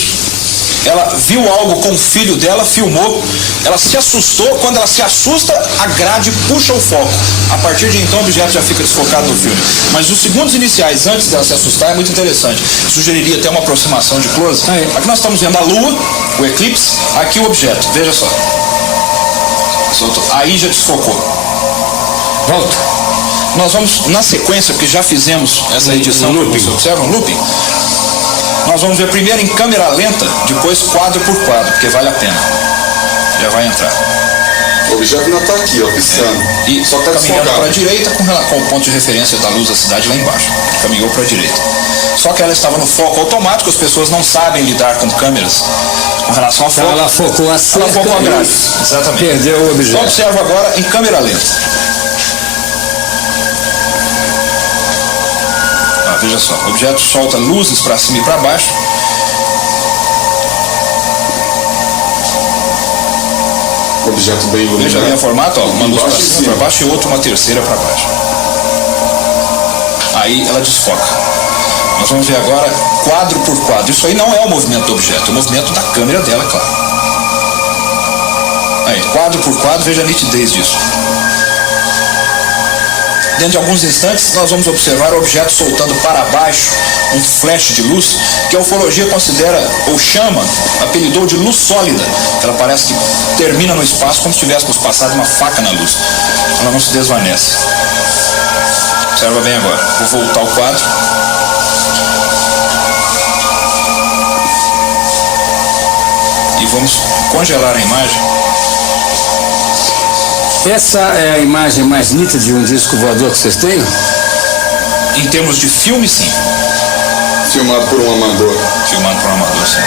ela viu algo com o filho dela, filmou, ela se assustou, quando ela se assusta, a grade puxa o foco. A partir de então o objeto já fica desfocado no filme. Mas os segundos iniciais antes dela se assustar é muito interessante. Sugeriria até uma aproximação de close. Aqui nós estamos vendo a Lua, o eclipse, aqui o objeto, veja só. Aí já desfocou. Volta. Nós vamos, na sequência, porque já fizemos essa edição, você observa um looping, nós vamos ver primeiro em câmera lenta, depois quadro por quadro, porque vale a pena. Já vai entrar. O objeto ainda está aqui, ó, piscando. E só está caminhando para a direita com o ponto de referência da luz da cidade lá embaixo. Caminhou para a direita. Só que ela estava no foco automático, as pessoas não sabem lidar com câmeras com relação ao foco. Ela focou a cerca. Ela focou a grade. Exatamente. Perdeu o objeto. Só observa agora em câmera lenta. Veja só, o objeto solta luzes para cima e para baixo. Objeto bem iluminado. Veja bem o formato, ó, uma luz para cima para baixo e outra uma terceira para baixo. Aí ela desfoca. Nós vamos ver agora quadro por quadro. Isso aí não é o movimento do objeto, é o movimento da câmera dela, claro. Aí, quadro por quadro, veja a nitidez disso. Dentro de alguns instantes, nós vamos observar o objeto soltando para baixo um flash de luz que a ufologia considera, ou chama, apelidou de luz sólida. Ela parece que termina no espaço como se tivéssemos passado uma faca na luz. Ela não se desvanece. Observa bem agora. Vou voltar ao quadro. E vamos congelar a imagem. Essa é a imagem mais nítida de um disco voador que vocês têm? Em termos de filme, sim. Filmado por um amador. Filmado por um amador, sim.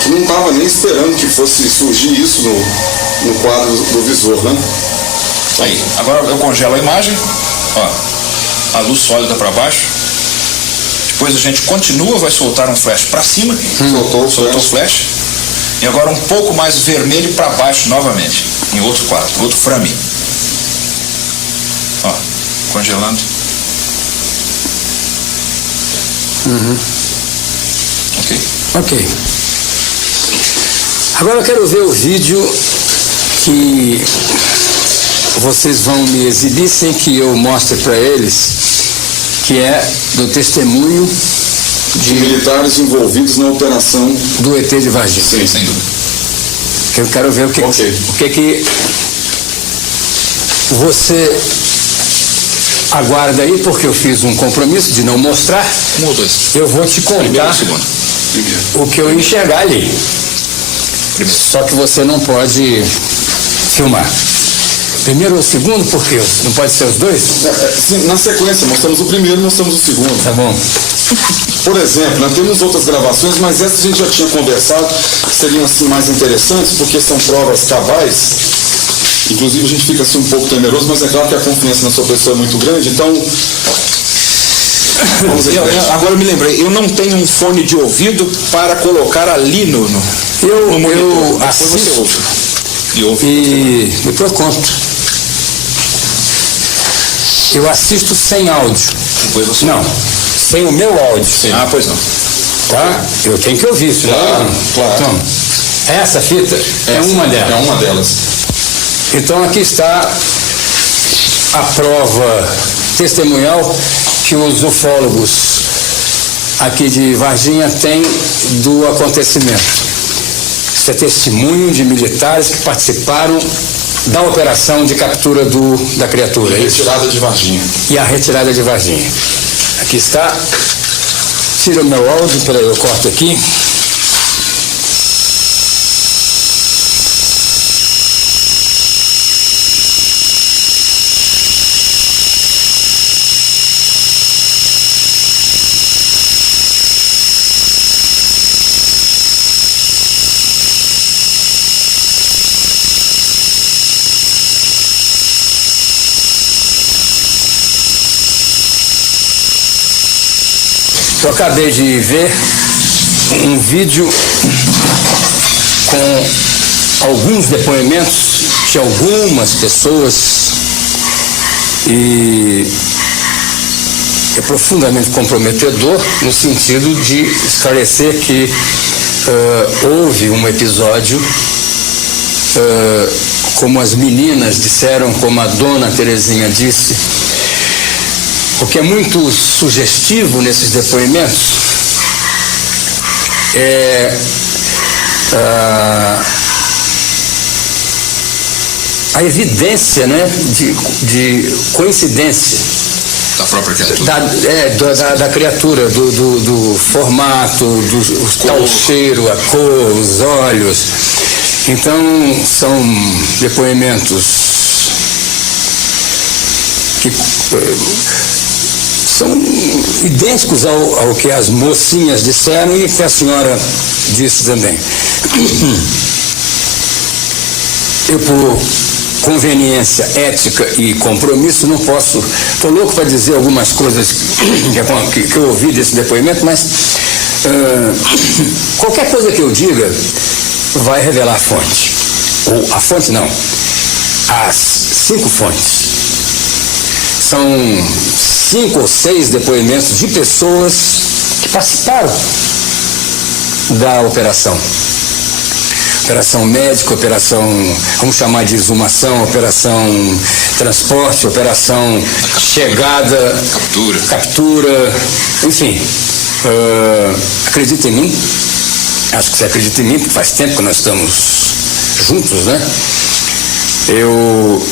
Que não estava nem esperando que fosse surgir isso no quadro do visor, né? Aí, agora eu congelo a imagem. Ó, a luz sólida para baixo. Depois a gente continua, vai soltar um flash para cima. Soltou o flash. E agora um pouco mais vermelho para baixo novamente, em outro quadro, outro frame. Ó, congelando. Ok. Agora eu quero ver o vídeo que vocês vão me exibir sem que eu mostre para eles, que é do testemunho de militares envolvidos na operação do ET de Varginha. Sim, sem dúvida. Eu quero ver o que você aguarda aí, porque eu fiz um compromisso de não mostrar. Um ou dois. Eu vou te contar Primeiro ou segundo? o que eu enxergar ali. Primeiro. Só que você não pode filmar. Primeiro ou segundo, por quê? Não pode ser os dois? Na sequência, mostramos o primeiro e mostramos o segundo. Tá bom. Por exemplo, nós temos outras gravações, mas essas a gente já tinha conversado, que seriam assim mais interessantes, porque são provas cabais. Inclusive a gente fica assim um pouco temeroso, mas é claro que a confiança na sua pessoa é muito grande, então... Agora eu me lembrei, eu não tenho um fone de ouvido para colocar ali no monitor. Eu assisto e depois eu conto. Eu assisto sem áudio. Depois você... Não, sem o meu áudio. Sim. Ah, pois não. Tá? Eu tenho que ouvir, senão... Claro. Então, essa fita é uma delas. É uma delas. Então aqui está a prova testemunhal que os ufólogos aqui de Varginha têm do acontecimento. Isso é testemunho de militares que participaram da operação de captura da criatura. E a retirada de Varginha. E a retirada de Varginha. Aqui está. Tira o meu áudio, peraí, eu corto aqui. Eu acabei de ver um vídeo com alguns depoimentos de algumas pessoas e é profundamente comprometedor no sentido de esclarecer que houve um episódio, como as meninas disseram, como a dona Terezinha disse. O que é muito sugestivo nesses depoimentos é a evidência, né, de coincidência da própria criatura. Da criatura, do formato, do tal cheiro, a cor, os olhos. Então, são depoimentos que são idênticos ao que as mocinhas disseram e que a senhora disse também. Eu, por conveniência ética e compromisso, não posso. Estou louco para dizer algumas coisas que eu ouvi desse depoimento, mas qualquer coisa que eu diga vai revelar a fonte. Ou a fonte não. As 5 fontes. São 5 ou 6 depoimentos de pessoas que participaram da operação. Operação médica, operação, vamos chamar de exumação, operação transporte, operação chegada, captura, enfim. Acredita em mim? Acho que você acredita em mim, porque faz tempo que nós estamos juntos, né? Eu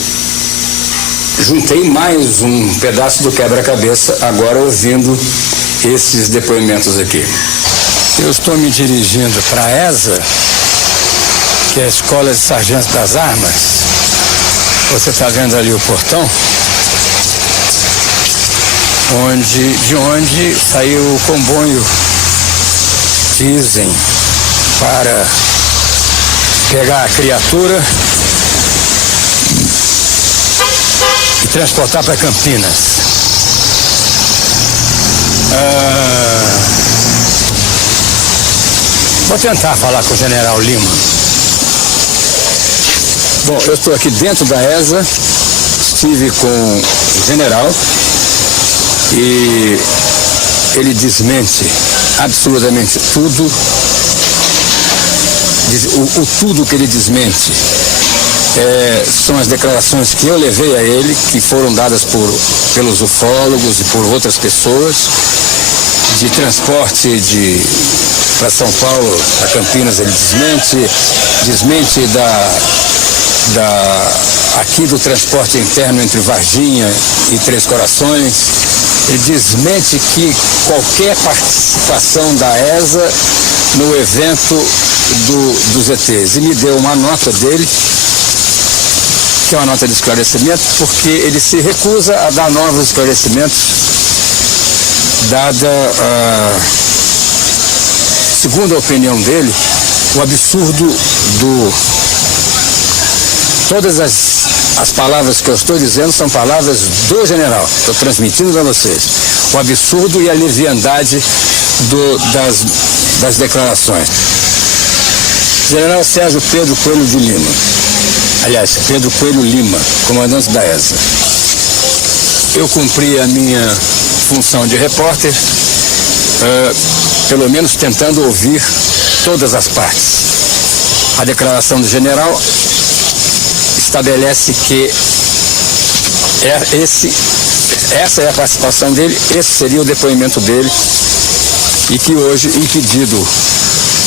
juntei mais um pedaço do quebra-cabeça agora ouvindo esses depoimentos aqui. Eu estou me dirigindo para a ESA, que é a Escola de Sargentos das Armas. Você está vendo ali o portão? De onde saiu o comboio, dizem, para pegar a criatura e transportar para Campinas. Vou tentar falar com o General Lima. Bom, eu estou aqui dentro da ESA, estive com o general e ele desmente absolutamente tudo. O tudo que ele desmente são as declarações que eu levei a ele, que foram dadas pelos ufólogos e por outras pessoas, de transporte para São Paulo, para Campinas. Ele desmente aqui do transporte interno entre Varginha e Três Corações. Ele desmente que qualquer participação da ESA no evento dos ETs. E me deu uma nota dele, que é uma nota de esclarecimento, porque ele se recusa a dar novos esclarecimentos, dada segundo a opinião dele, o absurdo todas as palavras que eu estou dizendo são palavras do general. Estou transmitindo para vocês. O absurdo e a leviandade das declarações. General Sérgio Pedro Coelho de Lima. Aliás, Pedro Coelho Lima, comandante da ESA. Eu cumpri a minha função de repórter, pelo menos tentando ouvir todas as partes. A declaração do general estabelece que essa é a participação dele, esse seria o depoimento dele, e que hoje, impedido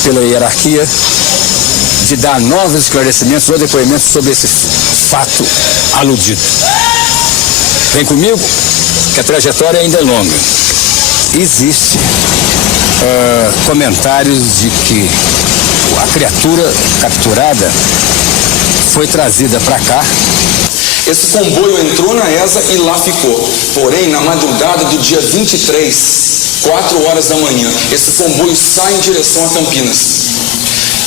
pela hierarquia de dar novos esclarecimentos ou depoimentos sobre esse fato aludido. Vem comigo, que a trajetória ainda é longa. Existe comentários de que a criatura capturada foi trazida para cá. Esse comboio entrou na ESA e lá ficou. Porém, na madrugada do dia 23, 4 horas da manhã, esse comboio sai em direção a Campinas.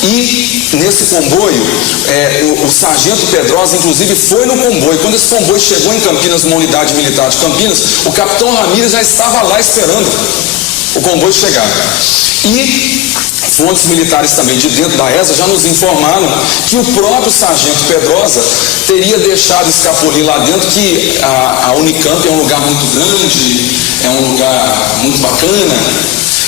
E nesse comboio, o sargento Pedrosa, inclusive, foi no comboio. Quando esse comboio chegou em Campinas, numa unidade militar de Campinas, o capitão Ramírez já estava lá esperando o comboio chegar. E fontes militares também de dentro da ESA já nos informaram que o próprio sargento Pedrosa teria deixado escapulir lá dentro que a Unicamp é um lugar muito grande, é um lugar muito bacana.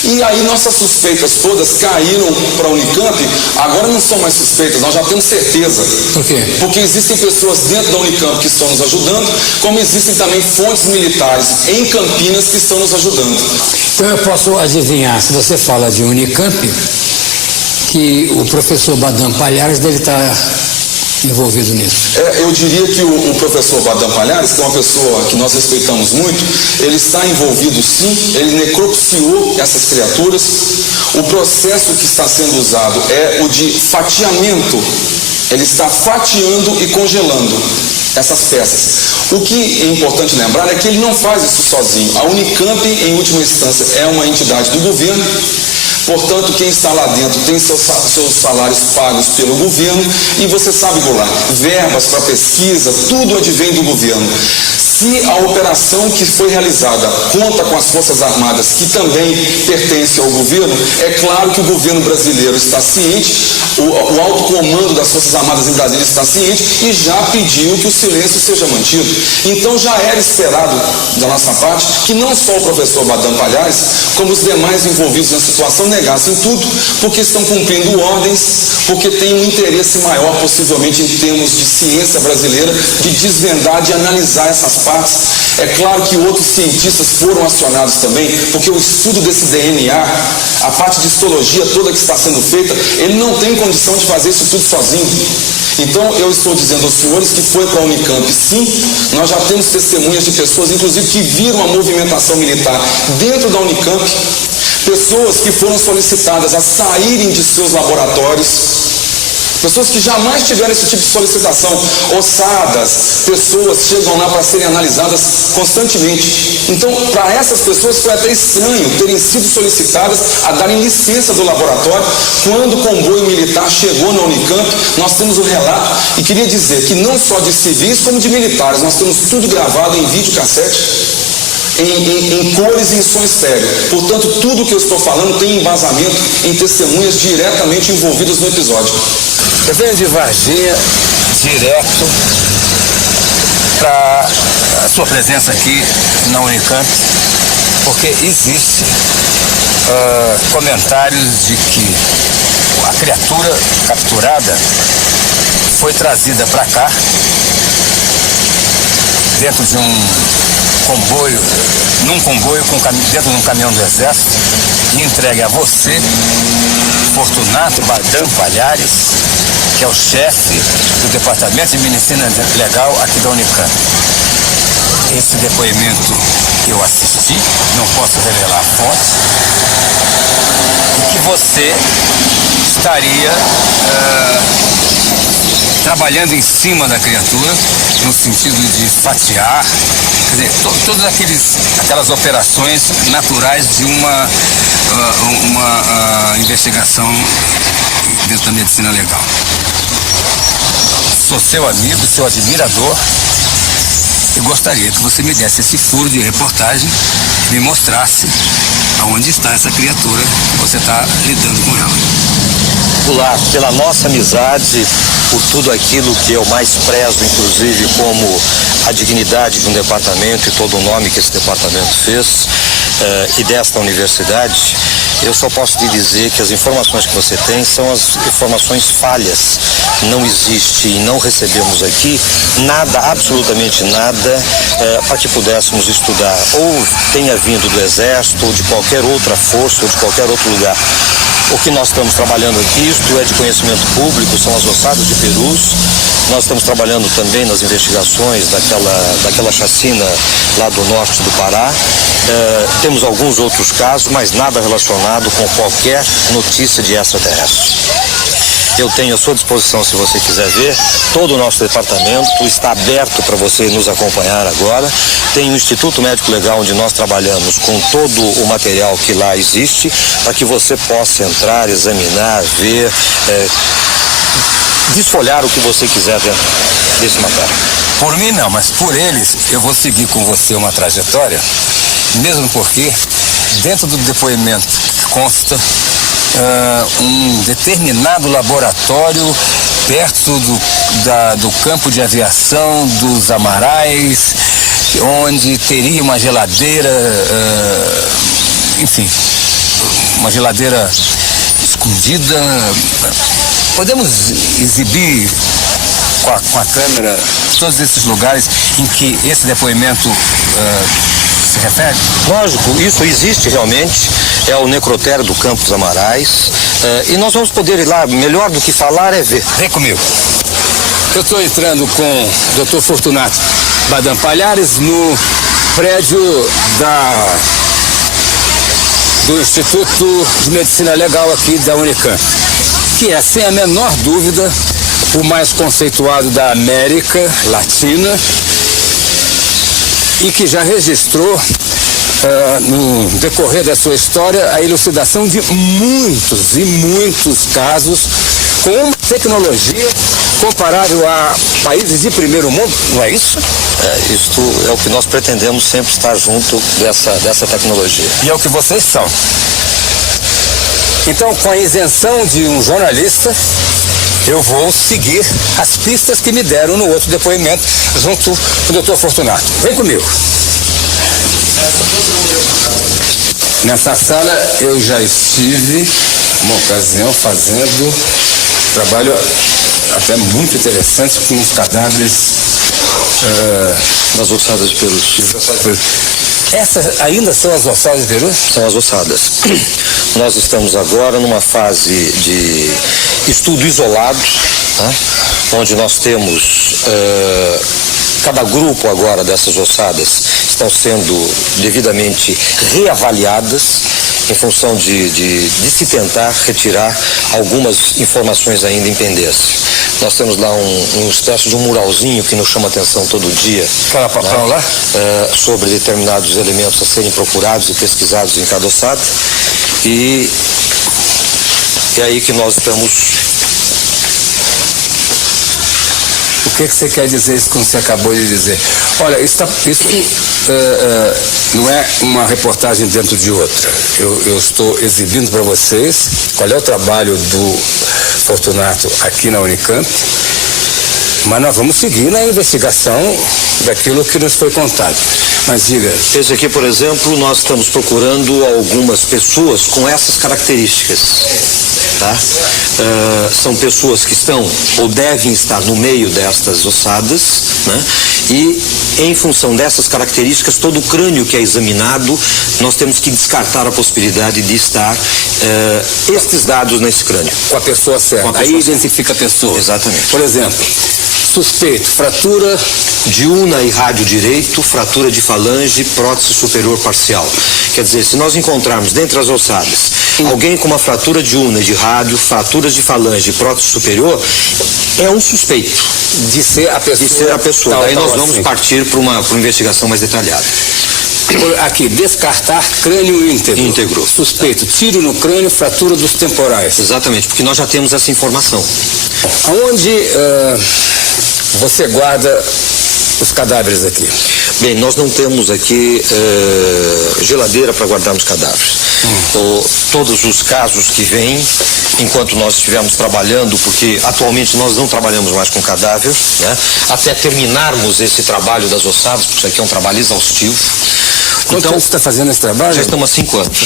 E aí nossas suspeitas todas caíram para a Unicamp. Agora não são mais suspeitas, nós já temos certeza. Por quê? Porque existem pessoas dentro da Unicamp que estão nos ajudando, como existem também fontes militares em Campinas que estão nos ajudando. Então eu posso adivinhar, se você fala de Unicamp, que o professor Badam Palhares deve estar envolvido nisso. Eu diria que o professor Badam Palhares, que é uma pessoa que nós respeitamos muito, ele está envolvido sim, ele necropsiou essas criaturas. O processo que está sendo usado é o de fatiamento. Ele está fatiando e congelando essas peças. O que é importante lembrar é que ele não faz isso sozinho. A Unicamp, em última instância, é uma entidade do governo. Portanto, quem está lá dentro tem seus salários pagos pelo governo e você sabe, Goulart, verbas para pesquisa, tudo advém do governo. Se a operação que foi realizada conta com as Forças Armadas, que também pertencem ao governo, é claro que o governo brasileiro está ciente, o alto comando das Forças Armadas em Brasília está ciente e já pediu que o silêncio seja mantido. Então já era esperado da nossa parte que não só o professor Badam Palhares, como os demais envolvidos na situação negassem tudo, porque estão cumprindo ordens, porque têm um interesse maior, possivelmente em termos de ciência brasileira, de desvendar, de analisar essas partes. É claro que outros cientistas foram acionados também, porque o estudo desse DNA, a parte de histologia toda que está sendo feita, ele não tem condição de fazer isso tudo sozinho. Então eu estou dizendo aos senhores que foi para a Unicamp, sim. Nós já temos testemunhas de pessoas, inclusive, que viram a movimentação militar dentro da Unicamp, pessoas que foram solicitadas a saírem de seus laboratórios, pessoas que jamais tiveram esse tipo de solicitação, ossadas, pessoas chegam lá para serem analisadas constantemente. Então, para essas pessoas foi até estranho terem sido solicitadas a darem licença do laboratório. Quando o comboio militar chegou na Unicamp, nós temos o relato, e queria dizer que não só de civis como de militares, nós temos tudo gravado em videocassete, em cores e em som estéreo. Portanto, tudo que eu estou falando tem embasamento em testemunhas diretamente envolvidas no episódio. Eu venho de Varginha direto para a sua presença aqui na Unicamp, porque existe comentários de que a criatura capturada foi trazida para cá dentro de um comboio, dentro de um caminhão do Exército, e entregue a você, Fortunato Badam Palhares, que é o chefe do Departamento de Medicina Legal aqui da Unicamp. Esse depoimento eu assisti, não posso revelar a fonte, e que você estaria trabalhando em cima da criatura, no sentido de fatiar, quer dizer, todas aquelas operações naturais de uma investigação dentro da medicina legal. Sou seu amigo, seu admirador, e gostaria que você me desse esse furo de reportagem, me mostrasse aonde está essa criatura que você está lidando com ela. Goulart, pela nossa amizade, por tudo aquilo que eu mais prezo, inclusive como a dignidade de um departamento e todo o nome que esse departamento fez, e desta universidade, eu só posso te dizer que as informações que você tem são as informações falhas. Não existe e não recebemos aqui nada, absolutamente nada, para que pudéssemos estudar, ou tenha vindo do Exército, ou de qualquer outra força, ou de qualquer outro lugar. O que nós estamos trabalhando aqui, isto é de conhecimento público, são as ossadas de perus. Nós estamos trabalhando também nas investigações daquela chacina lá do norte do Pará. Temos alguns outros casos, mas nada relacionado com qualquer notícia de extraterrestre. Eu tenho à sua disposição, se você quiser ver, todo o nosso departamento está aberto para você nos acompanhar agora. Tem o Instituto Médico Legal, onde nós trabalhamos com todo o material que lá existe, para que você possa entrar, examinar, ver, desfolhar o que você quiser dentro desse material. Por mim não, mas por eles eu vou seguir com você uma trajetória, mesmo porque dentro do depoimento consta um determinado laboratório perto do campo de aviação dos Amarais, onde teria uma geladeira, enfim, uma geladeira escondida. Podemos exibir com a câmera todos esses lugares em que esse depoimento se refere? Lógico, isso existe realmente, é o necrotério do Campo dos Amarais, e nós vamos poder ir lá, melhor do que falar é ver. Vem comigo. Eu estou entrando com o Dr. Fortunato Badam Palhares no prédio do Instituto de Medicina Legal aqui da Unicamp, que é, sem a menor dúvida, o mais conceituado da América Latina e que já registrou no decorrer da sua história a elucidação de muitos e muitos casos com uma tecnologia comparável a países de primeiro mundo, não é isso? Isto é o que nós pretendemos sempre estar junto dessa tecnologia. E é o que vocês são. Então, com a isenção de um jornalista, eu vou seguir as pistas que me deram no outro depoimento junto com o Dr. Fortunato. Vem comigo. Nessa sala eu já estive uma ocasião fazendo trabalho até muito interessante com os cadáveres das ossadas de Perus. Essas ainda são as ossadas de Perus? São as ossadas. Nós estamos agora numa fase de estudo isolado, né? Onde nós temos cada grupo agora dessas ossadas estão sendo devidamente reavaliadas em função de se tentar retirar algumas informações ainda em pendência. Nós temos lá uma espécie de um muralzinho que nos chama atenção todo dia, lá? Sobre determinados elementos a serem procurados e pesquisados em cada ossada, e é aí que nós estamos. O que você quer dizer isso como você acabou de dizer? Olha, isso não é uma reportagem dentro de outra. Eu estou exibindo para vocês qual é o trabalho do Fortunato aqui na Unicamp, mas nós vamos seguir na investigação daquilo que nos foi contado. Mas diga. Esse aqui, por exemplo, nós estamos procurando algumas pessoas com essas características. Tá? São pessoas que estão ou devem estar no meio destas ossadas, né? E em função dessas características, todo o crânio que é examinado, nós temos que descartar a possibilidade de estar estes dados nesse crânio. Com a pessoa certa. Aí identifica a pessoa. Exatamente. Por exemplo, suspeito, fratura de una e rádio direito, fratura de falange, prótese superior parcial. Quer dizer, se nós encontrarmos dentre as ossadas alguém com uma fratura de una e de rádio, fraturas de falange e prótese superior, é um suspeito de ser a pessoa. Daí nós vamos partir para uma investigação mais detalhada. Aqui, descartar crânio íntegro. Suspeito, tiro no crânio, fratura dos temporais. Exatamente, porque nós já temos essa informação. Aonde você guarda os cadáveres aqui? Bem, nós não temos aqui geladeira para guardarmos cadáveres. Todos os casos que vêm, enquanto nós estivermos trabalhando, porque atualmente nós não trabalhamos mais com cadáver, né? Até terminarmos esse trabalho das ossadas, porque isso aqui é um trabalho exaustivo. Quanto tempo você está fazendo esse trabalho? Já estamos há 5 anos.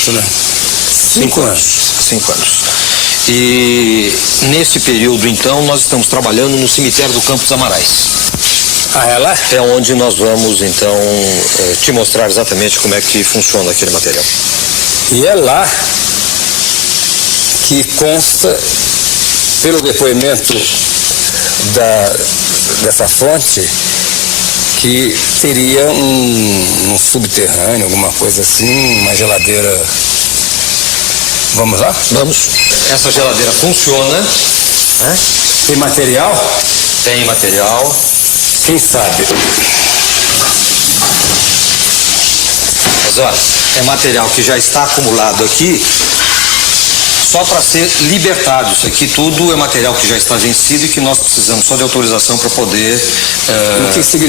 5 anos. 5 anos. E nesse período, então, nós estamos trabalhando no cemitério do Campos Amarais. Ah, é lá? É onde nós vamos, então, te mostrar exatamente como é que funciona aquele material. E é lá que consta, pelo depoimento dessa fonte, que teria um subterrâneo, alguma coisa assim, uma geladeira. Vamos lá? Vamos. Essa geladeira funciona. Né? Tem material? Tem material. Quem sabe? Mas olha, é material que já está acumulado aqui só para ser libertado. Isso aqui tudo é material que já está vencido e que nós precisamos só de autorização para poder...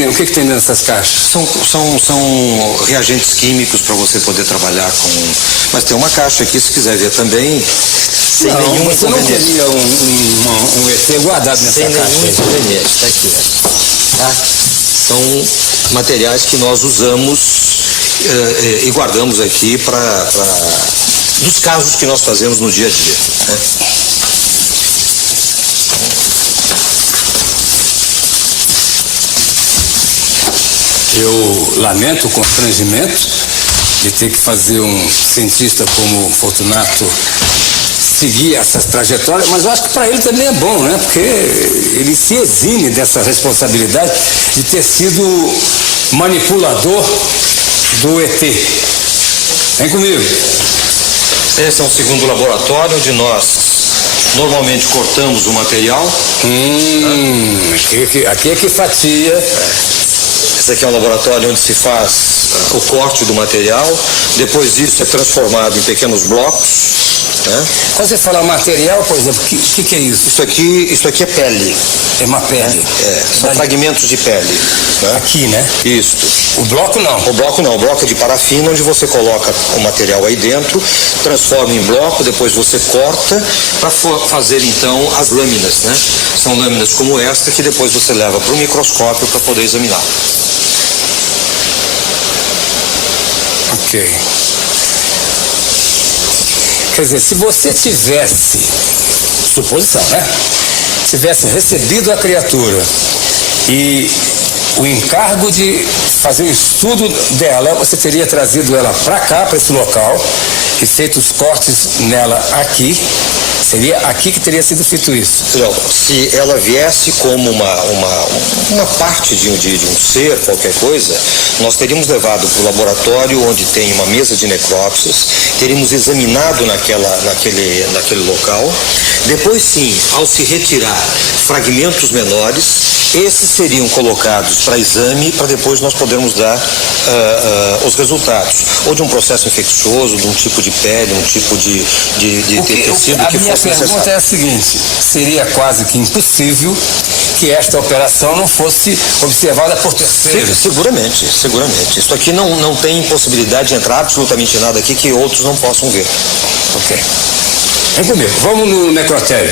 O que tem nessas caixas? São reagentes químicos para você poder trabalhar com... Mas tem uma caixa aqui, se quiser ver também, sem nenhum você não teria um ET guardado nessa caixa? Sem nenhum inconveniente, está aqui. Tá? São materiais que nós usamos e guardamos aqui dos casos que nós fazemos no dia a dia. Né? Eu lamento o constrangimento de ter que fazer um cientista como Fortunato seguir essa trajetória, mas eu acho que para ele também é bom, né? Porque ele se exime dessa responsabilidade de ter sido manipulador do ET. Vem comigo. Esse é um segundo laboratório onde nós normalmente cortamos o material. Aqui é que fatia. Esse aqui é um laboratório onde se faz o corte do material. Depois disso é transformado em pequenos blocos. Né? Quando você fala material, por exemplo, o que é isso? Isso aqui é pele. É uma pele? São fragmentos de pele. Né? Aqui, né? Isso. O bloco não? O bloco não. O bloco é de parafina, onde você coloca o material aí dentro, transforma em bloco, depois você corta para fazer então as lâminas, né? São lâminas como esta que depois você leva para o microscópio para poder examinar. Ok. Quer dizer, se você tivesse, suposição, né? Tivesse recebido a criatura e o encargo de fazer o estudo dela, você teria trazido ela para cá, para esse local, e feito os cortes nela aqui. Seria aqui que teria sido feito isso. Não, se ela viesse como uma parte de um ser, qualquer coisa, nós teríamos levado para o laboratório onde tem uma mesa de necrópsias, teríamos examinado naquele local. Depois sim, ao se retirar fragmentos menores, esses seriam colocados para exame, para depois nós podermos dar os resultados. Ou de um processo infeccioso, de um tipo de pele, um tipo de tecido que fosse necessário. A minha pergunta é a seguinte: seria quase que impossível que esta operação não fosse observada por terceiros? Seguramente. Isso aqui não tem possibilidade de entrar absolutamente nada aqui que outros não possam ver. Ok. Vem comigo, vamos no necrotério.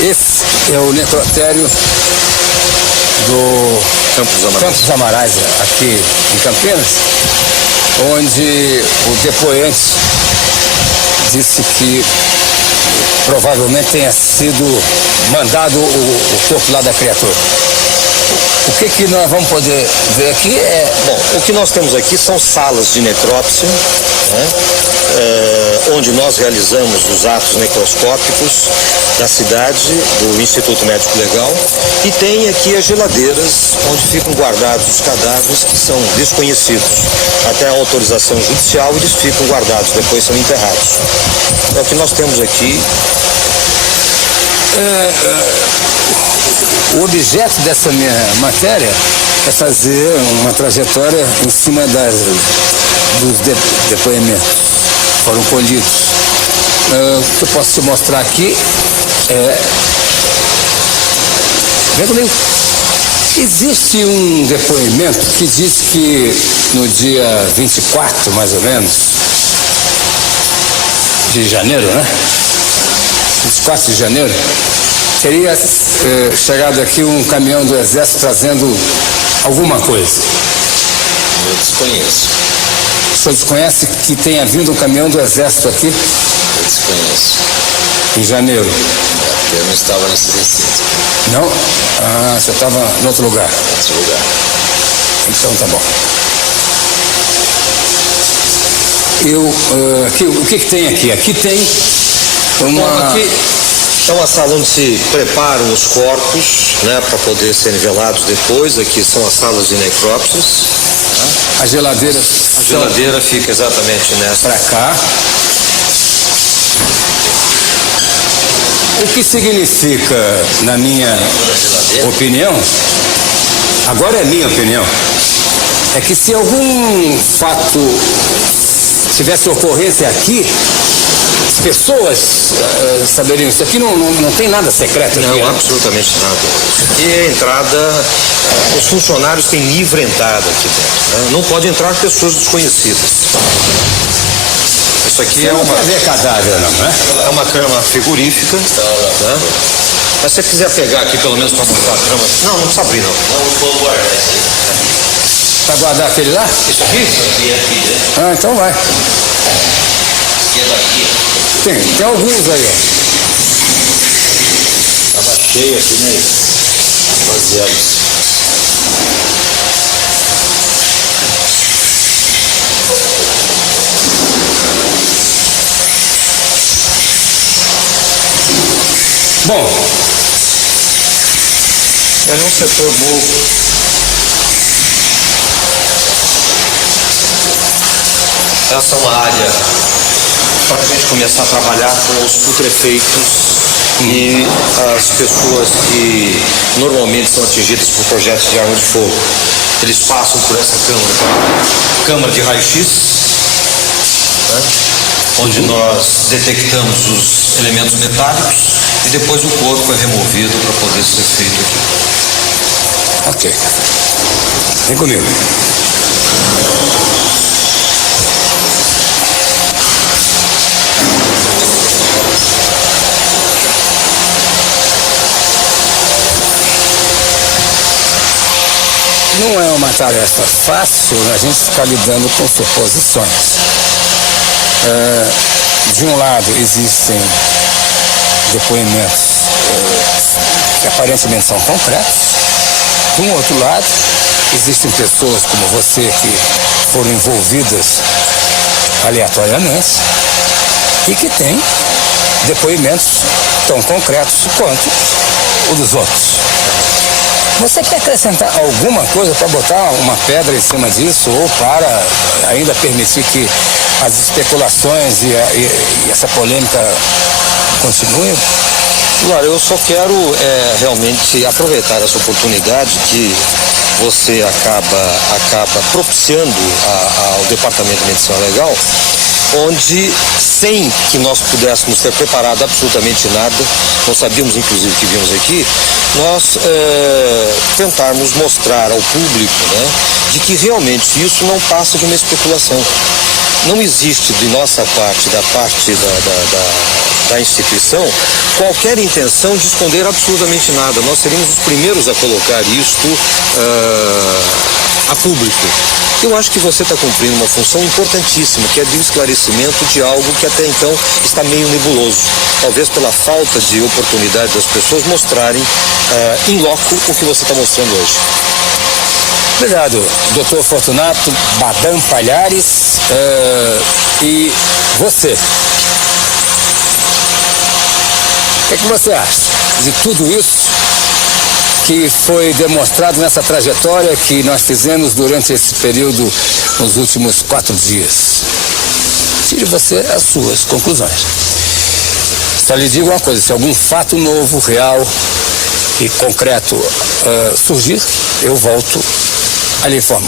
Esse é o necrotério do Campos Amarais, aqui em Campinas, onde o depoente disse que provavelmente tenha sido mandado o corpo lá da criatura. O que nós vamos poder ver aqui é... Bom, o que nós temos aqui são salas de necrópsia, né? Onde nós realizamos os atos necroscópicos da cidade, do Instituto Médico Legal, e tem aqui as geladeiras onde ficam guardados os cadáveres que são desconhecidos. Até a autorização judicial eles ficam guardados, depois são enterrados. Então o que nós temos aqui... O objeto dessa minha matéria é fazer uma trajetória em cima dos depoimentos que foram colhidos. O que eu posso te mostrar aqui é... Vem comigo. Existe um depoimento que diz que no dia 24, mais ou menos, de janeiro, né? 24 de janeiro, teria chegado aqui um caminhão do Exército trazendo alguma coisa. Eu desconheço. O senhor desconhece que tenha vindo um caminhão do Exército aqui? Eu desconheço. Em janeiro? Eu não estava nesse recinto. Não? Ah, você estava em outro lugar? Em outro lugar. Então tá bom. O que tem aqui? Aqui tem uma... Bom, aqui é uma sala onde se preparam os corpos, né, para poder serem velados depois. Aqui são as salas de necrópsias. Né? A geladeira fica exatamente nessa. Para cá. O que significa, na minha opinião, agora é minha opinião, é que se algum fato tivesse ocorrência aqui, as pessoas saberiam isso. Aqui não tem nada secreto. Não, aqui, né? Absolutamente nada. Aqui é a entrada, os funcionários têm livre entrada aqui dentro. Né? Não pode entrar pessoas desconhecidas. Isso aqui Você é não uma... quer ver cadáver, não é? É uma cama frigorífica. Né? Mas se você quiser pegar aqui pelo menos para mostrar a cama... Não precisa abrir não. Não, vou guardar isso aí. Para guardar aquele lá? Isso aqui? Isso aqui é aqui, né? Ah, então vai. Aqui é daqui. Tem alguns aí, ó. Tava cheio aqui, né? Baseados. Bom, é um setor novo. Essa é uma área para a gente começar a trabalhar com os putrefeitos e as pessoas que normalmente são atingidas por projetos de arma de fogo. Eles passam por essa câmara de raio-x, né, onde nós detectamos os elementos metálicos e depois o corpo é removido para poder ser feito aqui. Ok. Vem comigo. Não é uma tarefa fácil a gente ficar lidando com suposições. De um lado existem depoimentos que aparentemente são concretos. De um outro lado existem pessoas como você que foram envolvidas aleatoriamente e que têm depoimentos tão concretos quanto o dos outros. Você quer acrescentar alguma coisa para botar uma pedra em cima disso ou para ainda permitir que as especulações e essa polêmica continuem? Claro, eu só quero realmente aproveitar essa oportunidade que você acaba propiciando ao Departamento de Medicina Legal, onde, sem que nós pudéssemos ter preparado absolutamente nada, não sabíamos inclusive que vimos aqui, nós tentarmos mostrar ao público, né, de que realmente isso não passa de uma especulação. Não existe de nossa parte, da parte da instituição, qualquer intenção de esconder absolutamente nada. Nós seríamos os primeiros a colocar isto a público. Eu acho que você está cumprindo uma função importantíssima, que é de esclarecimento de algo que até então está meio nebuloso. Talvez pela falta de oportunidade das pessoas mostrarem em loco o que você está mostrando hoje. Obrigado, Dr. Fortunato Badam Palhares. E você? O que você acha de tudo isso que foi demonstrado nessa trajetória que nós fizemos durante esse período, nos últimos 4 dias? Tire você as suas conclusões. Só lhe digo uma coisa: se algum fato novo, real e concreto surgir, eu volto a lhe informar.